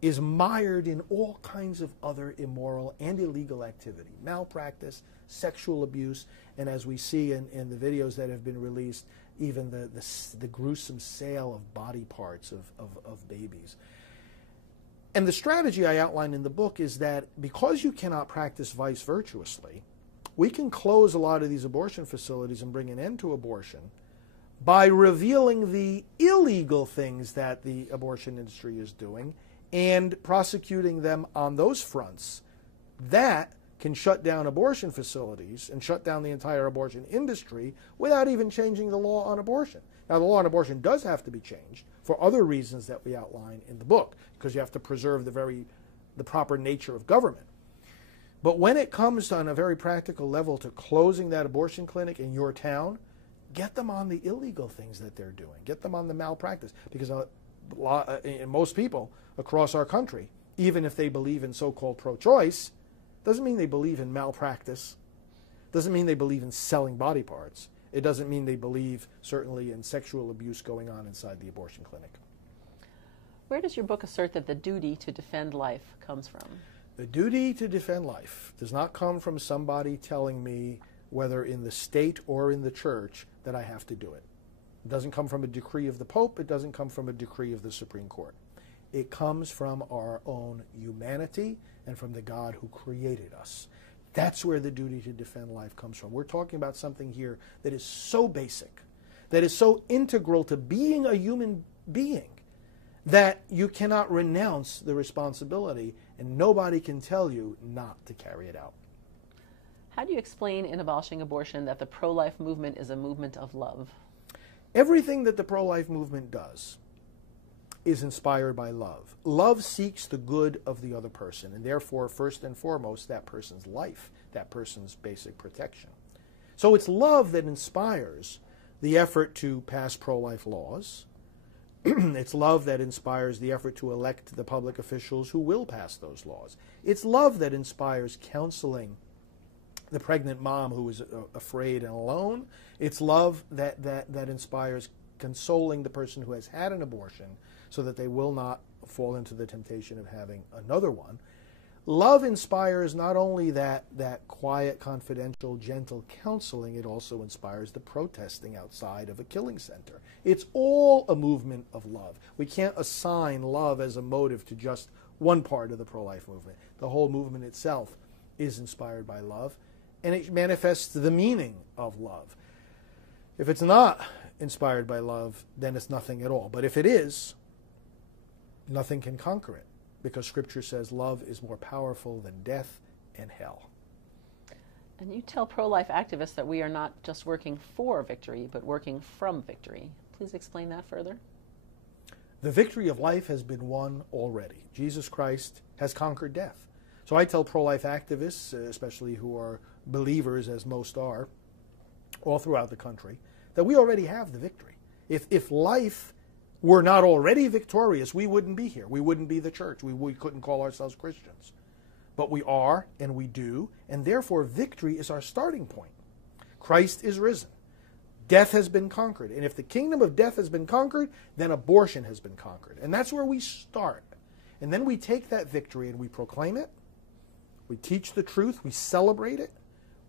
is mired in all kinds of other immoral and illegal activity, malpractice, sexual abuse, and as we see in the videos that have been released, even the gruesome sale of body parts of babies. And the strategy I outline in the book is that because you cannot practice vice virtuously, we can close a lot of these abortion facilities and bring an end to abortion by revealing the illegal things that the abortion industry is doing and prosecuting them on those fronts. That can shut down abortion facilities and shut down the entire abortion industry without even changing the law on abortion. Now, the law on abortion does have to be changed for other reasons that we outline in the book, because you have to preserve the proper nature of government. But when it comes on a very practical level to closing that abortion clinic in your town, get them on the illegal things that they're doing. Get them on the malpractice, because most people across our country, even if they believe in so-called pro-choice, doesn't mean they believe in malpractice, doesn't mean they believe in selling body parts. It doesn't mean they believe, certainly, in sexual abuse going on inside the abortion clinic. Where does your book assert that the duty to defend life comes from? The duty to defend life does not come from somebody telling me, whether in the state or in the church, that I have to do it. It doesn't come from a decree of the Pope. It doesn't come from a decree of the Supreme Court. It comes from our own humanity and from the God who created us. That's where the duty to defend life comes from. We're talking about something here that is so basic, that is so integral to being a human being, that you cannot renounce the responsibility, and nobody can tell you not to carry it out. How do you explain in abolishing abortion that the pro-life movement is a movement of love? Everything that the pro-life movement does is inspired by love. Love seeks the good of the other person, and therefore, first and foremost, that person's life, that person's basic protection. So it's love that inspires the effort to pass pro-life laws. It's love that inspires the effort to elect the public officials who will pass those laws. It's love that inspires counseling the pregnant mom who is afraid and alone. It's love that inspires consoling the person who has had an abortion so that they will not fall into the temptation of having another one. Love inspires not only that quiet, confidential, gentle counseling, it also inspires the protesting outside of a killing center. It's all a movement of love. We can't assign love as a motive to just one part of the pro-life movement. The whole movement itself is inspired by love, and it manifests the meaning of love. If it's not inspired by love, then it's nothing at all. But if it is, nothing can conquer it, because Scripture says love is more powerful than death and hell. And you tell pro-life activists that we are not just working for victory, but working from victory. Please explain that further. The victory of life has been won already. Jesus Christ has conquered death. So I tell pro-life activists, especially who are believers, as most are, all throughout the country, that we already have the victory. If life were not already victorious, we wouldn't be here. We wouldn't be the church. We couldn't call ourselves Christians. But we are, and we do, and therefore victory is our starting point. Christ is risen. Death has been conquered. And if the kingdom of death has been conquered, then abortion has been conquered. And that's where we start. And then we take that victory and we proclaim it. We teach the truth. We celebrate it.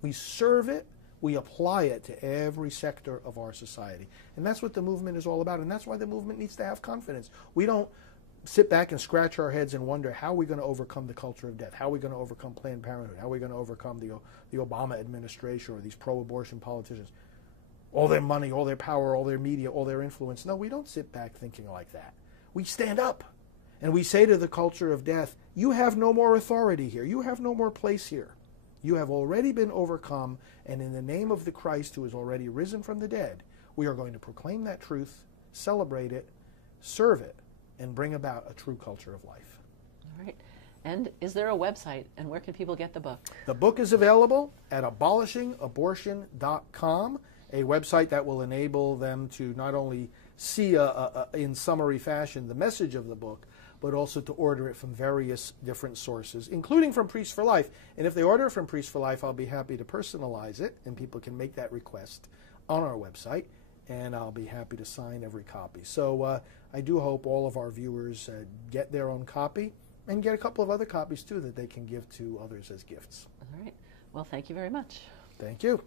We serve it. We apply it to every sector of our society. And that's what the movement is all about. And that's why the movement needs to have confidence. We don't sit back and scratch our heads and wonder, how are we going to overcome the culture of death? How are we going to overcome Planned Parenthood? How are we going to overcome the Obama administration or these pro-abortion politicians? All their money, all their power, all their media, all their influence. No, we don't sit back thinking like that. We stand up and we say to the culture of death, you have no more authority here. You have no more place here. You have already been overcome, and in the name of the Christ who is already risen from the dead, we are going to proclaim that truth, celebrate it, serve it, and bring about a true culture of life. All right. And is there a website, and where can people get the book? The book is available at abolishingabortion.com, a website that will enable them to not only see in summary fashion the message of the book, but also to order it from various different sources, including from Priests for Life. And if they order it from Priests for Life, I'll be happy to personalize it, and people can make that request on our website, and I'll be happy to sign every copy. So I do hope all of our viewers get their own copy, and get a couple of other copies, too, that they can give to others as gifts. All right. Well, thank you very much. Thank you.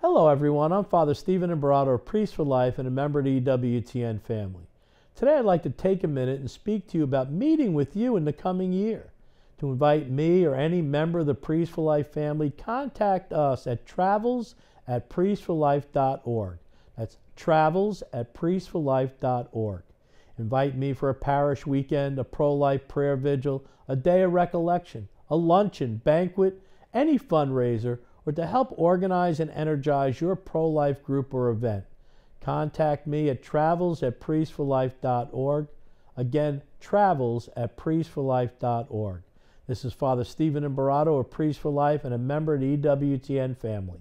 Hello everyone, I'm Father Stephen Imperato, a priest for life and a member of the EWTN family. Today I'd like to take a minute and speak to you about meeting with you in the coming year. To invite me or any member of the Priest for Life family, contact us at travels@priestforlife.org. That's travels@priestforlife.org. Invite me for a parish weekend, a pro-life prayer vigil, a day of recollection, a luncheon, banquet, any fundraiser, or to help organize and energize your pro-life group or event. Contact me at travels@priestforlife.org. Again, travels@priestforlife.org. This is Father Stephen Imperato, a priest for life and a member of the EWTN family.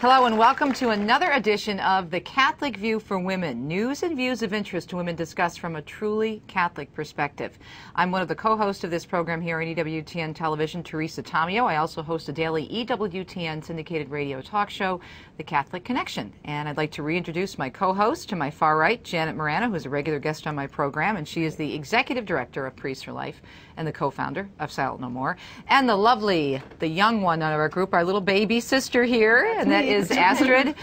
Hello and welcome to another edition of The Catholic View for Women, news and views of interest to women discussed from a truly Catholic perspective. I'm one of the co-hosts of this program here on EWTN Television, Teresa Tomeo. I also host a daily EWTN syndicated radio talk show, The Catholic Connection. And I'd like to reintroduce my co-host to my far right, Janet Morano, who's a regular guest on my program, and she is the Executive Director of Priests for Life and the co-founder of Silent No More. And the lovely, the young one out of our group, our little baby sister here, and that is Astrid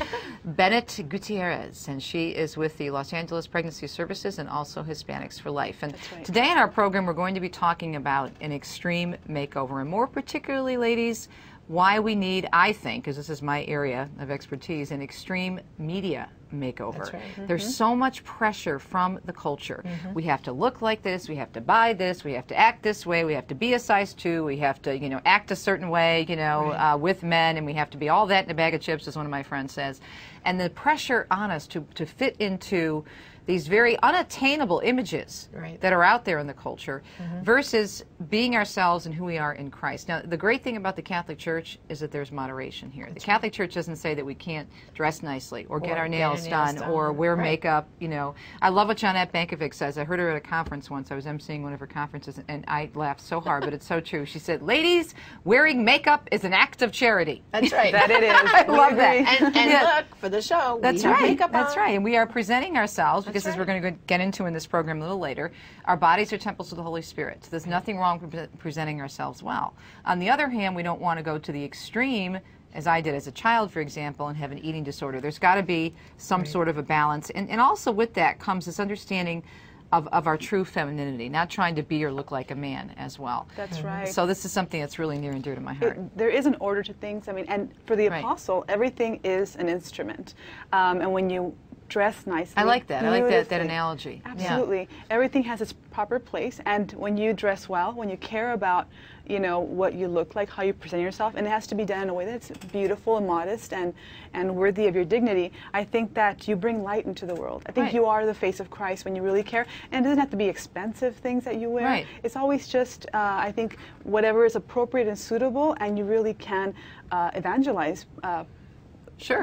Bennett Gutierrez, and she is with the Los Angeles Pregnancy Services and also Hispanics for Life. And today in our program we're going to be talking about an extreme makeover, and more particularly, ladies, why we need, I think, because this is my area of expertise, an extreme media makeover. That's right. There's so much pressure from the culture. We have to look like this, we have to buy this, we have to act this way, we have to be a size 2, we have to, you know, act a certain way, you know, with men, and we have to be all that in a bag of chips, as one of my friends says. And the pressure on us to fit into these very unattainable images that are out there in the culture versus being ourselves and who we are in Christ. Now, the great thing about the Catholic Church is that there's moderation here. The Catholic Church doesn't say that we can't dress nicely or get our nails done or wear makeup, you know. I love what Johnette Bankovic says. I heard her at a conference once. I was emceeing one of her conferences, and I laughed so hard, but it's so true. She said, ladies, wearing makeup is an act of charity. That's right. That it is. I love that. And look, for the show, that's we have right. makeup That's on. right. And we are presenting ourselves, because as we're going to get into in this program a little later, our bodies are temples of the Holy Spirit. So there's nothing wrong with presenting ourselves well. On the other hand, we don't want to go to the extreme as I did as a child, for example, and have an eating disorder. There's got to be some sort of a balance. And also with that comes this understanding of our true femininity, not trying to be or look like a man as well. That's right. So this is something that's really near and dear to my heart. There is an order to things. I mean, and for the apostle, everything is an instrument. And when you dress nicely. I like that. I like that analogy. Absolutely. Yeah. Everything has its proper place, and when you dress well, when you care about, you know, what you look like, how you present yourself, and it has to be done in a way that's beautiful and modest and worthy of your dignity, I think that you bring light into the world. I think you are the face of Christ when you really care, and it doesn't have to be expensive things that you wear. Right. It's always just, I think, whatever is appropriate and suitable, and you really can evangelize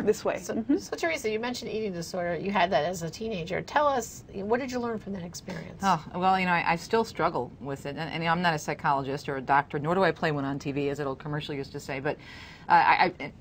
this way. So, so Teresa, you mentioned eating disorder. You had that as a teenager. Tell us, what did you learn from that experience? Oh, well, you know, I still struggle with it. And I'm not a psychologist or a doctor, nor do I play one on TV, as an old commercial used to say. But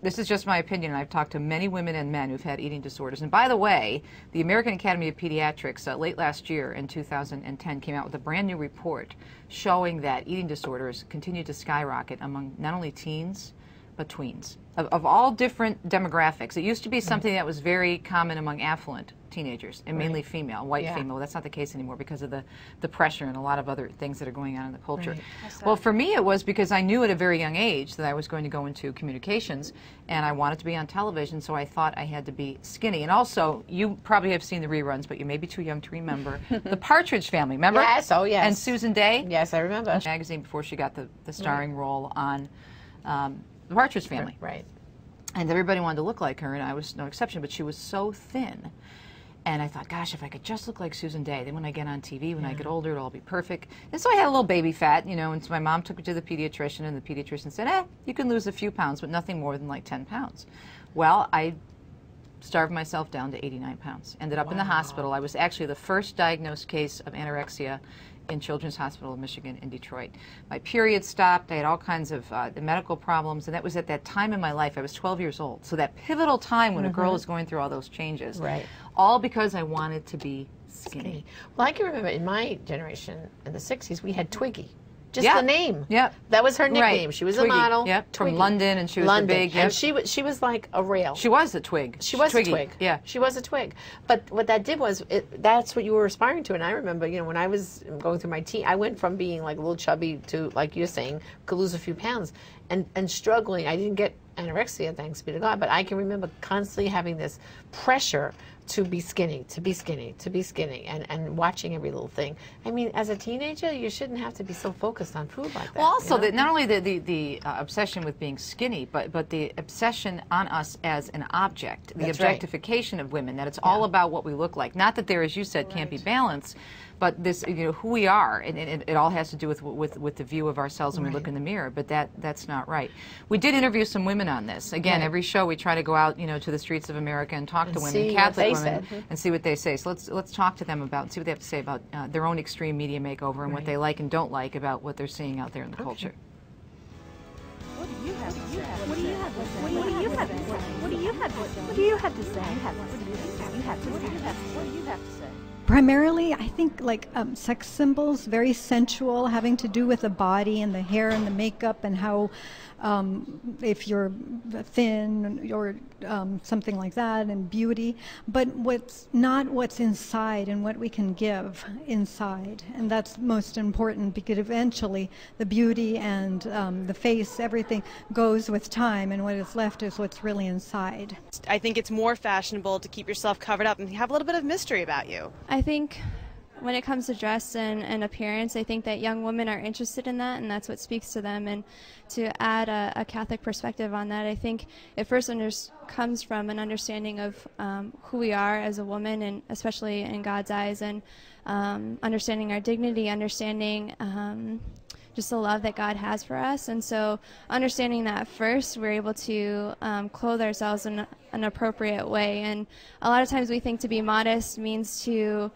this is just my opinion. I've talked to many women and men who've had eating disorders. And by the way, the American Academy of Pediatrics, late last year in 2010, came out with a brand new report showing that eating disorders continue to skyrocket among not only teens, but tweens, of all different demographics. It used to be something that was very common among affluent teenagers, and mainly female, white female. Well, that's not the case anymore because of the pressure and a lot of other things that are going on in the culture. Well, for me it was because I knew at a very young age that I was going to go into communications, and I wanted to be on television, so I thought I had to be skinny. And also, you probably have seen the reruns, but you may be too young to remember, the Partridge Family, remember? Yes, oh yes. And Susan Day? Yes, I remember. Magazine before she got the starring role on the Partridge Family. Right. And everybody wanted to look like her, and I was no exception, but she was so thin. And I thought, gosh, if I could just look like Susan Day, then when I get on TV, when I get older, it'll all be perfect. And so I had a little baby fat, you know, and so my mom took me to the pediatrician, and the pediatrician said, you can lose a few pounds, but nothing more than like 10 pounds. Well, I starved myself down to 89 pounds. Ended up in the hospital. I was actually the first diagnosed case of anorexia in Children's Hospital of Michigan in Detroit. My period stopped. I had all kinds of medical problems, and that was at that time in my life. I was 12 years old. So that pivotal time when a girl is going through all those changes. Right. All because I wanted to be skinny. Well, I can remember in my generation, in the 60s, we had Twiggy. Just the name. Yep. That was her nickname. Right. She was Twiggy. a model. Yep. Twiggy. From London, and she was the big. And she was like a rail. She was a twig. She was Twiggy. a twig. Yeah. She was a twig. But what that did was, that's what you were aspiring to. And I remember, you know, when I was going through my teen, I went from being like a little chubby to, like you're saying, could lose a few pounds, and struggling. I didn't get anorexia, thanks be to God, but I can remember constantly having this pressure to be skinny, to be skinny, to be skinny, and watching every little thing. I mean, as a teenager, you shouldn't have to be so focused on food like that. Well, also, you know? not only the obsession with being skinny, but the obsession on us as an object, the objectification of women, that it's all about what we look like. Not that there, as you said, can't be balance, but this, you know, who we are, and it all has to do with the view of ourselves when we look in the mirror, but that's not right. We did interview some women on this. Again, every show we try to go out, you know, to the streets of America and talk to women, Catholic women, and see what they say. So let's talk to them about, see what they have to say about their own extreme media makeover and what they like and don't like about what they're seeing out there in the culture. What do you have to say? What do you have to say? What do you have to say? What do you have to say? What do you have to say? What do you have to say? Primarily, I think like sex symbols, very sensual, having to do with the body and the hair and the makeup and how if you're thin or something like that, and beauty, but what's inside and what we can give inside. And that's most important, because eventually the beauty and the face, everything goes with time, and what is left is what's really inside. I think it's more fashionable to keep yourself covered up and have a little bit of mystery about you. I think when it comes to dress and appearance, I think that young women are interested in that, and that's what speaks to them. And to add a Catholic perspective on that, I think it first comes from an understanding of who we are as a woman, and especially in God's eyes, and understanding our dignity, understanding just the love that God has for us. And so understanding that first, we're able to clothe ourselves in an appropriate way. And a lot of times we think to be modest means to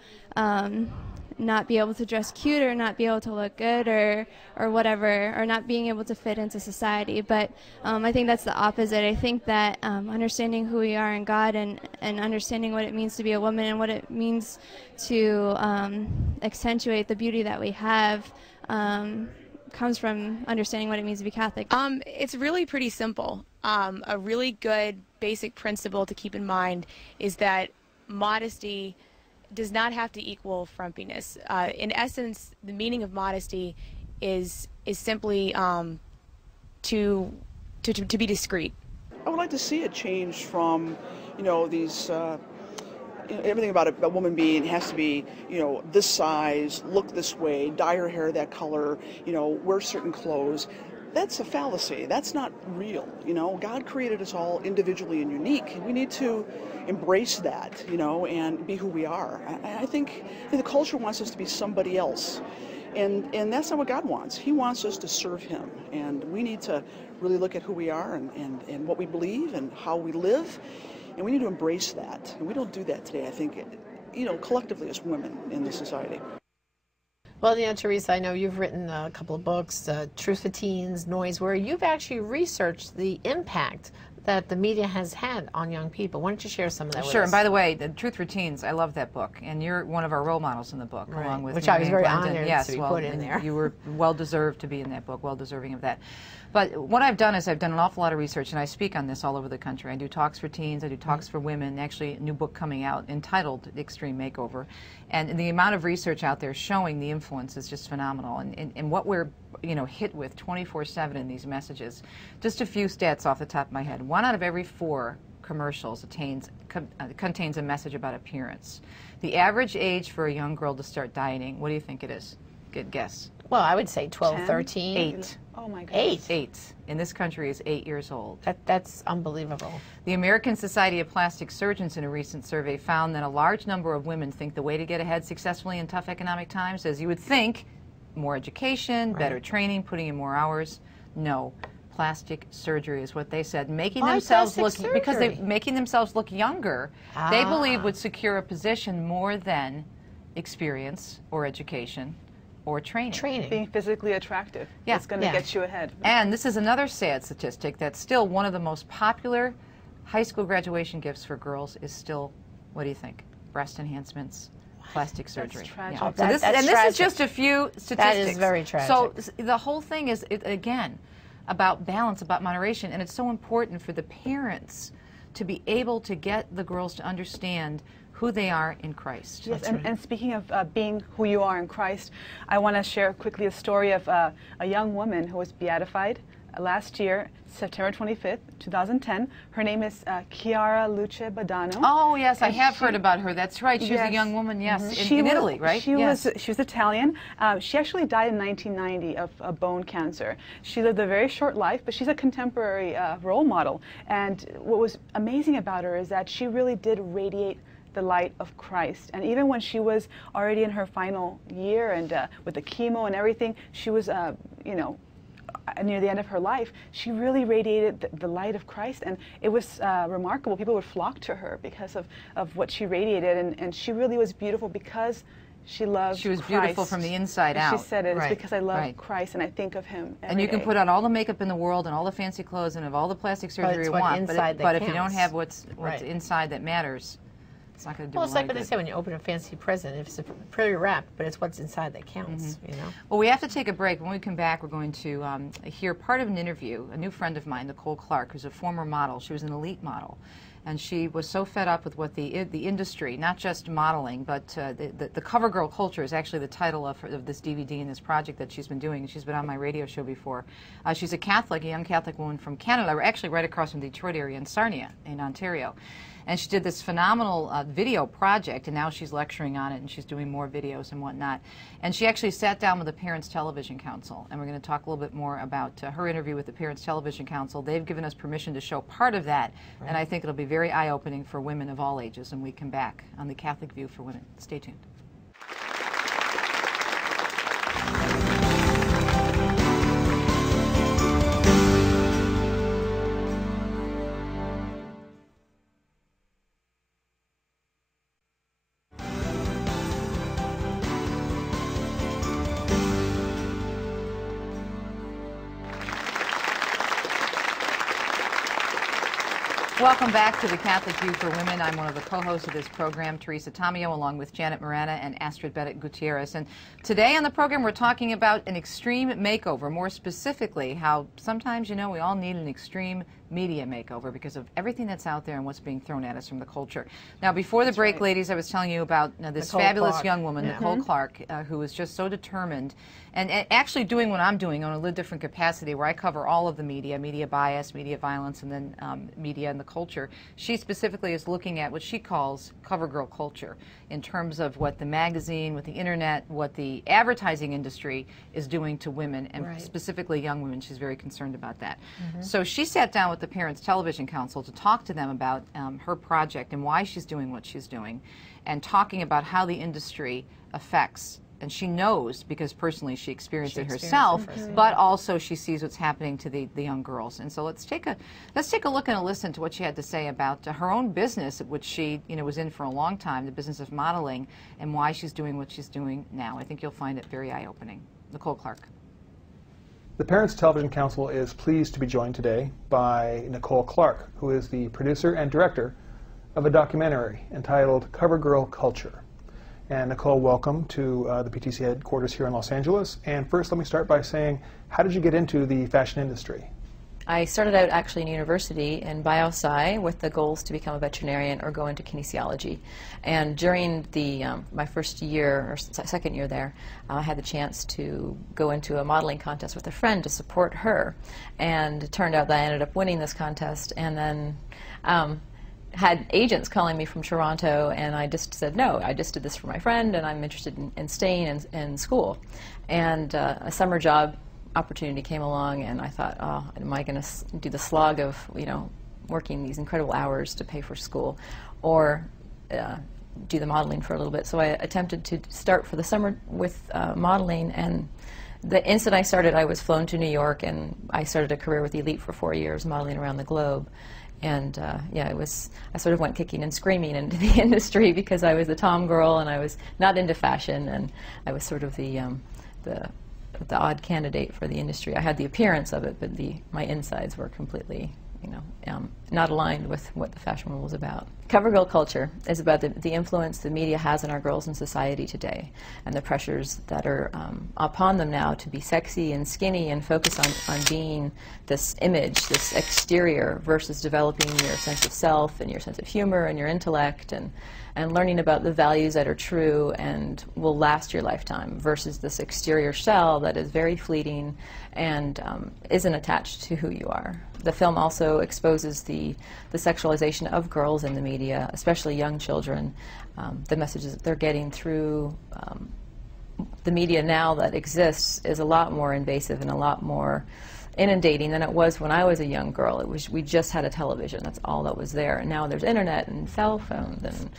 not be able to dress cute, or not be able to look good, or whatever, or not being able to fit into society. But I think that's the opposite. I think that understanding who we are in God, and understanding what it means to be a woman, and what it means to accentuate the beauty that we have, comes from understanding what it means to be Catholic. It's really pretty simple. a really good basic principle to keep in mind is that modesty does not have to equal frumpiness. In essence, the meaning of modesty is simply to be discreet. I would like to see it change from, these everything about a woman being has to be, this size, look this way, dye her hair that color, wear certain clothes. That's a fallacy. That's not real. God created us all individually and unique, and we need to embrace that, and be who we are. I think the culture wants us to be somebody else, and that's not what God wants. He wants us to serve Him, and we need to really look at who we are and what we believe and how we live, and we need to embrace that. And we don't do that today, I think, collectively as women in this society. Well, Teresa, I know you've written a couple of books, Truth for Teens, Noise, where you've actually researched the impact that the media has had on young people. Why don't you share some of that with us? Sure, and by the way, the Truth for Teens, I love that book, and you're one of our role models in the book, right. along with which I was very Glendon. honored yes, to be well, put in there. You were well-deserved to be in that book, well-deserving of that. But what I've done is I've done an awful lot of research, and I speak on this all over the country. I do talks for teens, I do talks for women, actually a new book coming out entitled The Extreme Makeover. And the amount of research out there showing the influence is just phenomenal. And what we're hit with 24/7 in these messages. Just a few stats off the top of my head. 1 out of every 4 commercials contains a message about appearance. The average age for a young girl to start dieting, what do you think it is? Good guess. Well, I would say 12, 10? 13. 8. Oh my God. 8 in this country is 8 years old. That's unbelievable. The American Society of Plastic Surgeons in a recent survey found that a large number of women think the way to get ahead successfully in tough economic times, as you would think, more education, better training, putting in more hours. No. Plastic surgery is what they said, making themselves look making themselves look younger. They believe would secure a position more than experience or education or training. Being physically attractive. Yeah. It's going to get you ahead. And this is another sad statistic that's still one of the most popular high school graduation gifts for girls is still, what do you think? Breast enhancements. Plastic surgery. That's tragic. Yeah. That's this is just a few statistics. That is very tragic. So the whole thing is, again, about balance, about moderation, and it's so important for the parents to be able to get the girls to understand who they are in Christ. Yes, and speaking of being who you are in Christ, I want to share quickly a story of a young woman who was beatified last year, September 25th, 2010. Her name is Chiara Luce Badano. Oh, yes, I have heard about her. That's right. She was a young woman, in Italy, right? She was Italian. She actually died in 1990 of bone cancer. She lived a very short life, but she's a contemporary role model. And what was amazing about her is that she really did radiate the light of Christ. And even when she was already in her final year and with the chemo and everything, she was, near the end of her life, she really radiated the light of Christ, and it was remarkable. People would flock to her because of what she radiated, and she really was beautiful because she loved She was Christ. beautiful from the inside out. She said it's because I love Christ and I think of Him every And you can day. put on all the makeup in the world and all the fancy clothes and have all the plastic surgery you want, but if you don't have what's inside that matters, it's not going to do Well, it's like what good. they say when you open a fancy present. If it's pretty wrapped, but it's what's inside that counts, Well, we have to take a break. When we come back, we're going to hear part of an interview. A new friend of mine, Nicole Clark, who's a former model. She was an elite model. And she was so fed up with what the industry, not just modeling, but the cover girl culture is actually the title of this DVD and this project that she's been doing. And she's been on my radio show before. She's a Catholic, a young Catholic woman from Canada, actually right across from the Detroit area in Sarnia, in Ontario. And she did this phenomenal video project, and now she's lecturing on it, and she's doing more videos and whatnot. And she actually sat down with the Parents Television Council, and we're going to talk a little bit more about her interview with the Parents Television Council. They've given us permission to show part of that, and I think it'll be very eye-opening for women of all ages, and we come back on The Catholic View for Women. Stay tuned. Welcome back to The Catholic View for Women. I'm one of the co-hosts of this program, Teresa Tomeo, along with Janet Morana and Astrid Bennett Gutierrez. And today on the program, we're talking about an extreme makeover, more specifically how sometimes, we all need an extreme media makeover because of everything that's out there and what's being thrown at us from the culture. Now, before the break, ladies, I was telling you about this Nicole fabulous Clark. young woman, Nicole Clark, who is just so determined and actually doing what I'm doing on a little different capacity, where I cover all of the media bias, media violence, and then media and the culture. She specifically is looking at what she calls cover girl culture in terms of what the magazine, what the internet, what the advertising industry is doing to women, and specifically young women. She's very concerned about that. So she sat down with the Parents Television Council to talk to them about her project and why she's doing what she's doing, and talking about how the industry affects, and she knows because personally she experienced it herself, but also she sees what's happening to the young girls. And so let's take a look and a listen to what she had to say about her own business, which she was in for a long time, the business of modeling, and why she's doing what she's doing now. I think you'll find it very eye-opening. Nicole Clark. The Parents Television Council is pleased to be joined today by Nicole Clark, who is the producer and director of a documentary entitled Cover Girl Culture. And Nicole, welcome to the PTC headquarters here in Los Angeles. And first, let me start by saying, how did you get into the fashion industry? I started out actually in university in biosci with the goals to become a veterinarian or go into kinesiology. And during my first year or second year there, I had the chance to go into a modeling contest with a friend to support her. And it turned out that I ended up winning this contest, and then had agents calling me from Toronto, and I just said no. I just did this for my friend, and I'm interested in staying in school. And a summer job opportunity came along, and I thought, oh, am I going to do the slog of working these incredible hours to pay for school, or do the modeling for a little bit? So I attempted to start for the summer with modeling, and the instant I started, I was flown to New York, and I started a career with Elite for 4 years, modeling around the globe. And yeah, I sort of went kicking and screaming into the industry because I was the tom girl, and I was not into fashion, and I was sort of the odd candidate for the industry. I had the appearance of it, but my insides were completely, not aligned with what the fashion world was about. Cover girl culture is about the influence the media has on our girls in society today, and the pressures that are upon them now to be sexy and skinny and focus on being this image, this exterior, versus developing your sense of self and your sense of humor and your intellect, and learning about the values that are true and will last your lifetime, versus this exterior shell that is very fleeting and isn't attached to who you are. The film also exposes the sexualization of girls in the media, especially young children, the messages that they're getting through the media now that exists is a lot more invasive and a lot more inundating than it was when I was a young girl. We just had a television, that's all that was there. And now there's internet and cell phones and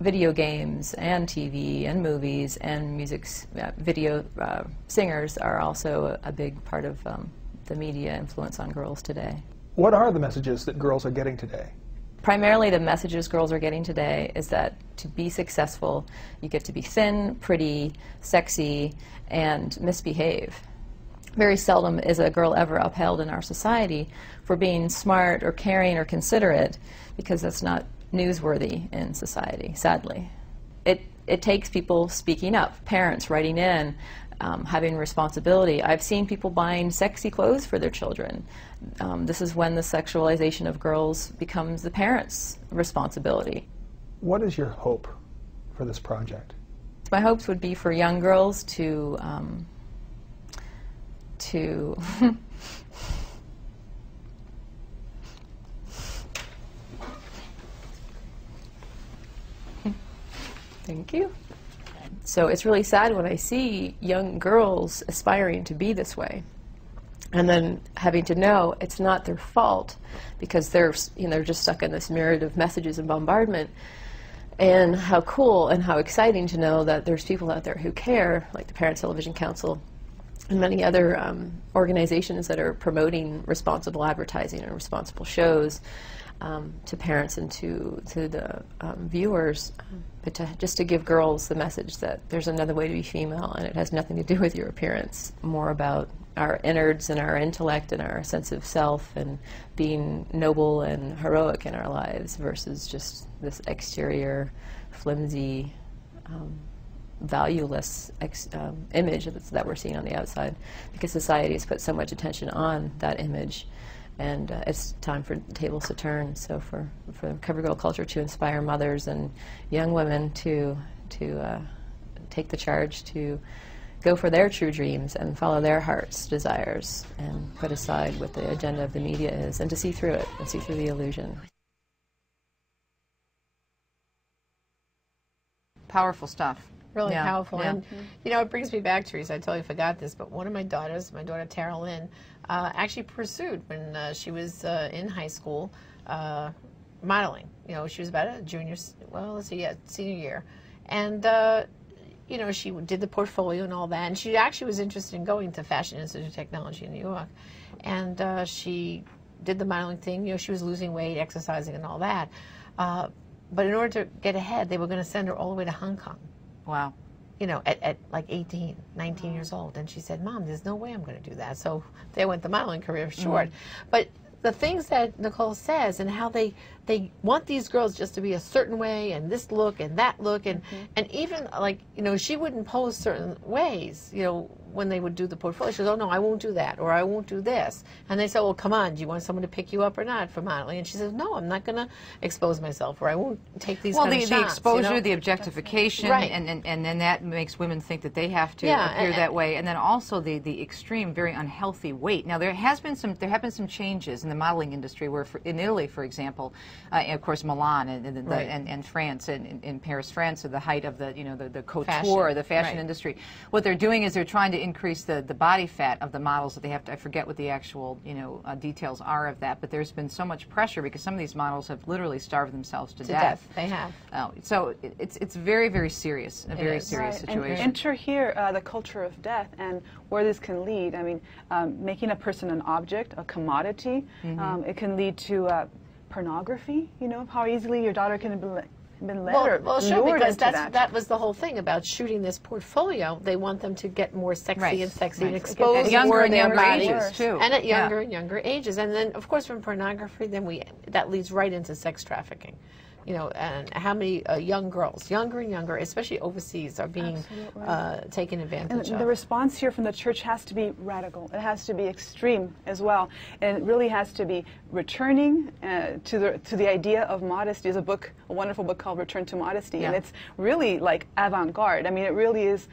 video games and TV and movies and music. Singers are also a big part of the media influence on girls today. What are the messages that girls are getting today? Primarily the messages girls are getting today is that to be successful, you get to be thin, pretty, sexy, and misbehave. Very seldom is a girl ever upheld in our society for being smart or caring or considerate, because that's not newsworthy in society, sadly. It takes people speaking up, parents writing in, having responsibility. I've seen people buying sexy clothes for their children. This is when the sexualization of girls becomes the parents' responsibility. What is your hope for this project? My hopes would be for young girls to Thank you. So it's really sad when I see young girls aspiring to be this way, and then having to know it's not their fault because they're just stuck in this myriad of messages and bombardment. And how cool and how exciting to know that there's people out there who care, like the Parents Television Council and many other organizations that are promoting responsible advertising and responsible shows to parents and to the viewers, but just to give girls the message that there's another way to be female, and it has nothing to do with your appearance. More about our innards and our intellect and our sense of self and being noble and heroic in our lives versus just this exterior, flimsy, valueless image that we're seeing on the outside, because society has put so much attention on that image And it's time for tables to turn. So for CoverGirl culture to inspire mothers and young women to take the charge to go for their true dreams and follow their heart's desires and put aside what the agenda of the media is, and to see through it and see through the illusion. Powerful stuff. Really Yeah. powerful. Yeah. And, you know, it brings me back, Teresa, I totally forgot this, but one of my daughters, my daughter Tara Lynn, actually pursued when she was in high school modeling. You know, she was about a junior, well, let's see, yeah, senior year. And, you know, she did the portfolio and all that, and she actually was interested in going to Fashion Institute of Technology in New York. And she did the modeling thing. You know, she was losing weight, exercising, and all that. But in order to get ahead, they were going to send her all the way to Hong Kong. Wow. You know, at like 18, 19 years old. And she said, Mom, there's no way I'm going to do that. So they went the modeling career short. But the things that Nicole says and how they want these girls just to be a certain way and this look and that look. And even, like, you know, she wouldn't pose certain ways, you know, when they would do the portfolio. She goes, oh, no, I won't do that, or I won't do this. And they said, well, come on, do you want someone to pick you up or not for modeling? And she says, no, I'm not going to expose myself, or I won't take these kind of shots. Well, the exposure, you know? the objectification, Right. and then that makes women think that they have to Yeah, appear that way. And then also the extreme, very unhealthy weight. Now, there have been some changes in the modeling industry where, in Italy, for example, and of course, Milan and France, and in Paris, France, are the height of the, you know, the couture, the fashion industry. What they're doing is they're trying to increase the body fat of the models that they have to, I forget what the actual, you know, details are of that, but there's been so much pressure because some of these models have literally starved themselves to death. They have. So it's very, very serious, a very serious situation. And enter here the culture of death and where this can lead. I mean, making a person an object, a commodity. It can lead to pornography, you know, how easily your daughter can be led or well, sure, lured because into that was the whole thing about shooting this portfolio. They want them to get more sexy and sexy and At expose younger more and of their younger body. ages, too. And at younger and younger ages. And then, of course, from pornography, then that leads right into sex trafficking. You know, and how many young girls, younger and younger, especially overseas, are being taken advantage of. And the response here from the church has to be radical. It has to be extreme as well. And it really has to be returning to the idea of modesty. There's a wonderful book called Return to Modesty. And it's really like avant-garde. I mean, it really is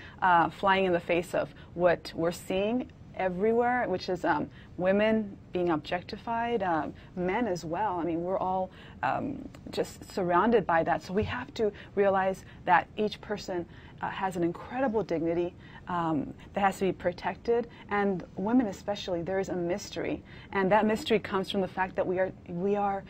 flying in the face of what we're seeing everywhere, which is women being objectified, men as well. I mean, we're all just surrounded by that. So we have to realize that each person has an incredible dignity that has to be protected, and women especially, there is a mystery, and that mystery comes from the fact that we are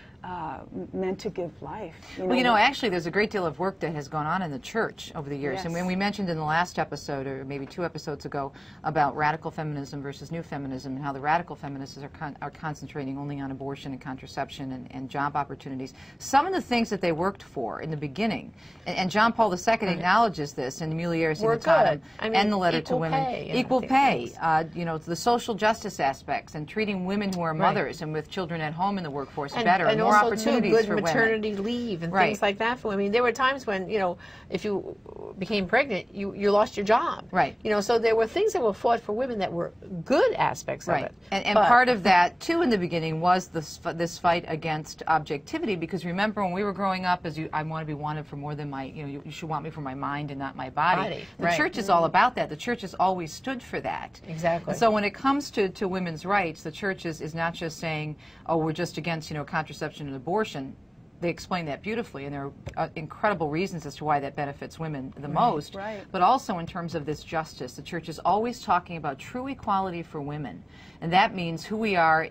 meant to give life. Well, you know, actually, there's a great deal of work that has gone on in the church over the years. Yes. And when we mentioned in the last episode, or maybe 2 episodes ago, about radical feminism versus new feminism, and how the radical feminists are concentrating only on abortion and contraception and job opportunities. Some of the things that they worked for in the beginning, and John Paul II acknowledges this in Mulieris Unitatem and the letter to women. Equal pay, you know, the social justice aspects, and treating women who are mothers and with children at home in the workforce better, and more opportunities good for maternity women. leave and things like that for women. There were times when, you know, if you became pregnant, you lost your job. Right. You know, so there were things that were fought for women that were good aspects of it. And part of that, too, in the beginning was this fight against objectivity, because remember when we were growing up, I want to be wanted for more than my, you know, you should want me for my mind and not my body. The church is all about that. The church has always stood for that. Exactly. And so when it comes to women's rights, the church is not just saying, oh, we're just against, you know, contraception and abortion. They explain that beautifully, and there are incredible reasons as to why that benefits women the most. But also in terms of this justice, the church is always talking about true equality for women, and that means who we are,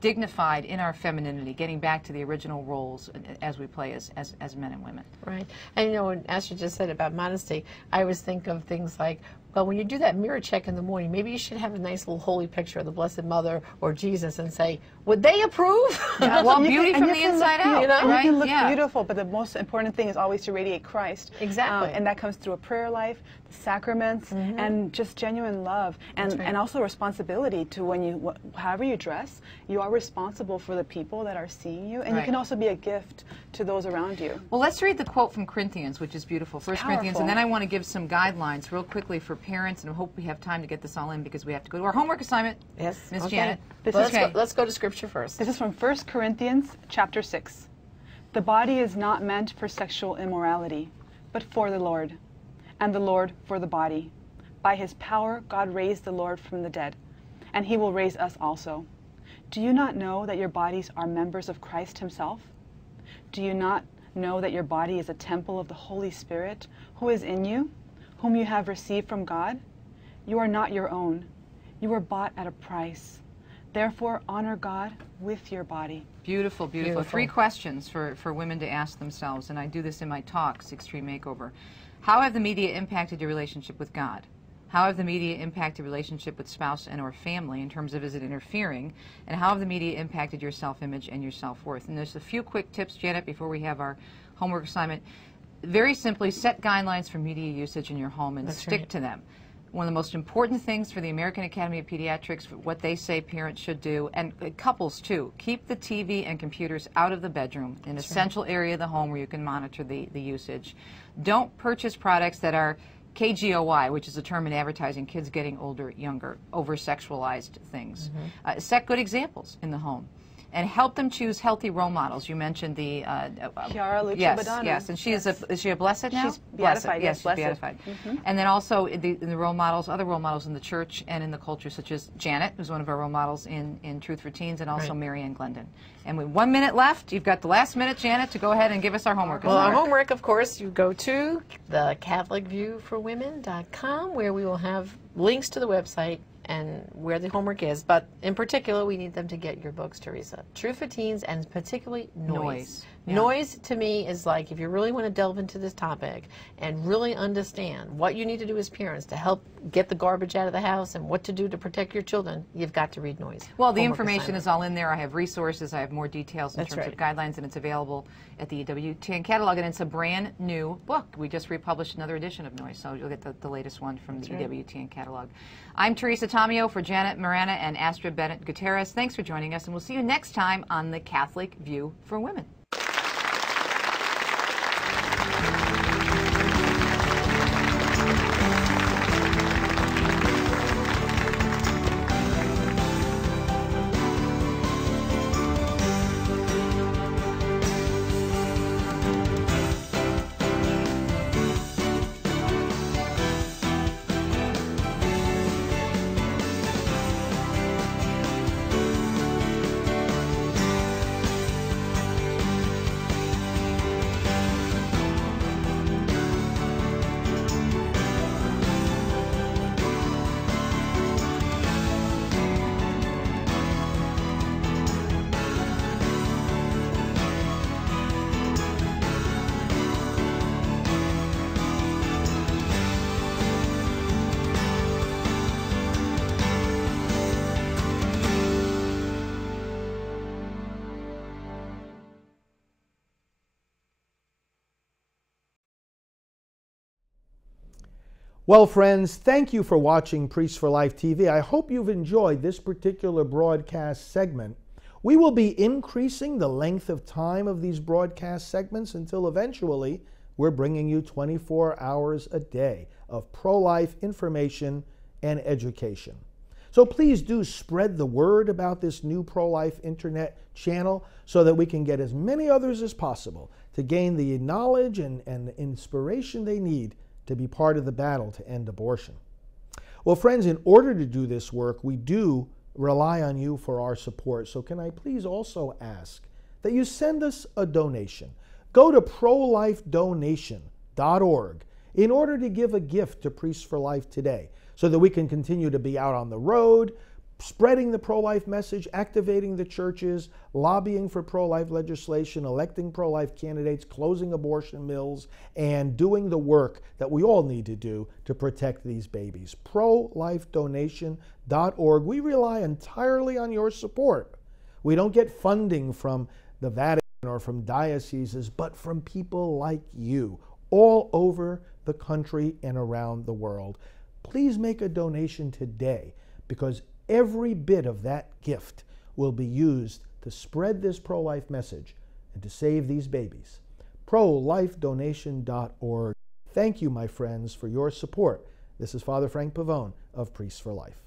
dignified in our femininity, getting back to the original roles as we play as men and women. Right. And you know, as you just said about modesty, I always think of things like, well, when you do that mirror check in the morning, maybe you should have a nice little holy picture of the Blessed Mother or Jesus and say, would they approve? Yeah, well, beauty from the inside out. You know, right? You can look beautiful, but the most important thing is always to radiate Christ. Exactly. And that comes through a prayer life, the sacraments, and just genuine love, and also responsibility to however you dress, you are responsible for the people that are seeing you, and you can also be a gift to those around you. Well, let's read the quote from Corinthians, which is beautiful, 1 Corinthians, and then I want to give some guidelines real quickly for parents, and I hope we have time to get this all in because we have to go to our homework assignment. Yes, Ms. okay. Janet. Let's go to scripture first. This is from 1 Corinthians chapter 6. The body is not meant for sexual immorality, but for the Lord, and the Lord for the body. By his power God raised the Lord from the dead, and he will raise us also. Do you not know that your bodies are members of Christ himself? Do you not know that your body is a temple of the Holy Spirit, who is in you, whom you have received from God? You are not your own. You were bought at a price. Therefore, honor God with your body. Beautiful, beautiful. 3 questions for women to ask themselves, and I do this in my talks, Extreme Makeover. How have the media impacted your relationship with God? How have the media impacted your relationship with spouse and or family in terms of is it interfering? And how have the media impacted your self-image and your self-worth? And there's a few quick tips, Janet, before we have our homework assignment. Very simply, set guidelines for media usage in your home and stick to them. One of the most important things for the American Academy of Pediatrics, what they say parents should do, and couples too, keep the TV and computers out of the bedroom, an essential area of the home where you can monitor the usage. Don't purchase products that are KGOY, which is a term in advertising, kids getting older, younger, over-sexualized things. Set good examples in the home. And help them choose healthy role models. You mentioned the Chiara Lucia yes, Badano. yes, and she is she a blessed now? She's beatified. Yes, she's blessed. beatified. And then also the role models, other role models in the church and in the culture, such as Janet, who's one of our role models in Truth for Teens, and also Mary Ann Glendon. And with 1 minute left, you've got the last minute, Janet, to go ahead and give us our homework. Well, our homework, of course, you go to the CatholicViewForWomen.com, where we will have links to the website and where the homework is, but in particular we need them to get your books, Teresa. Truth for Teens, and particularly Noise. Yeah. Noise to me is like, if you really want to delve into this topic and really understand what you need to do as parents to help get the garbage out of the house and what to do to protect your children, you've got to read Noise. Well, the information is all in there. I have resources, I have more details in That's terms right. of guidelines, and it's available at the WTN catalog, and it's a brand new book. We just republished another edition of Noise, so you'll get the latest one from the WTN catalog. I'm Teresa Tomeo for Janet Marana and Astrid Bennett Gutierrez. Thanks for joining us, and we'll see you next time on The Catholic View for Women. Well, friends, thank you for watching Priests for Life TV. I hope you've enjoyed this particular broadcast segment. We will be increasing the length of time of these broadcast segments until eventually we're bringing you 24 hours a day of pro-life information and education. So please do spread the word about this new pro-life internet channel so that we can get as many others as possible to gain the knowledge and inspiration they need to be part of the battle to end abortion. Well, friends, in order to do this work, we do rely on you for our support. So can I please also ask that you send us a donation? Go to ProLifeDonation.org in order to give a gift to Priests for Life today so that we can continue to be out on the road, spreading the pro-life message, activating the churches, lobbying for pro-life legislation, electing pro-life candidates, closing abortion mills, and doing the work that we all need to do to protect these babies. ProLifeDonation.org. We rely entirely on your support. We don't get funding from the Vatican or from dioceses, but from people like you all over the country and around the world. Please make a donation today, because every bit of that gift will be used to spread this pro-life message and to save these babies. ProLifeDonation.org. Thank you, my friends, for your support This is Father Frank Pavone of Priests for Life.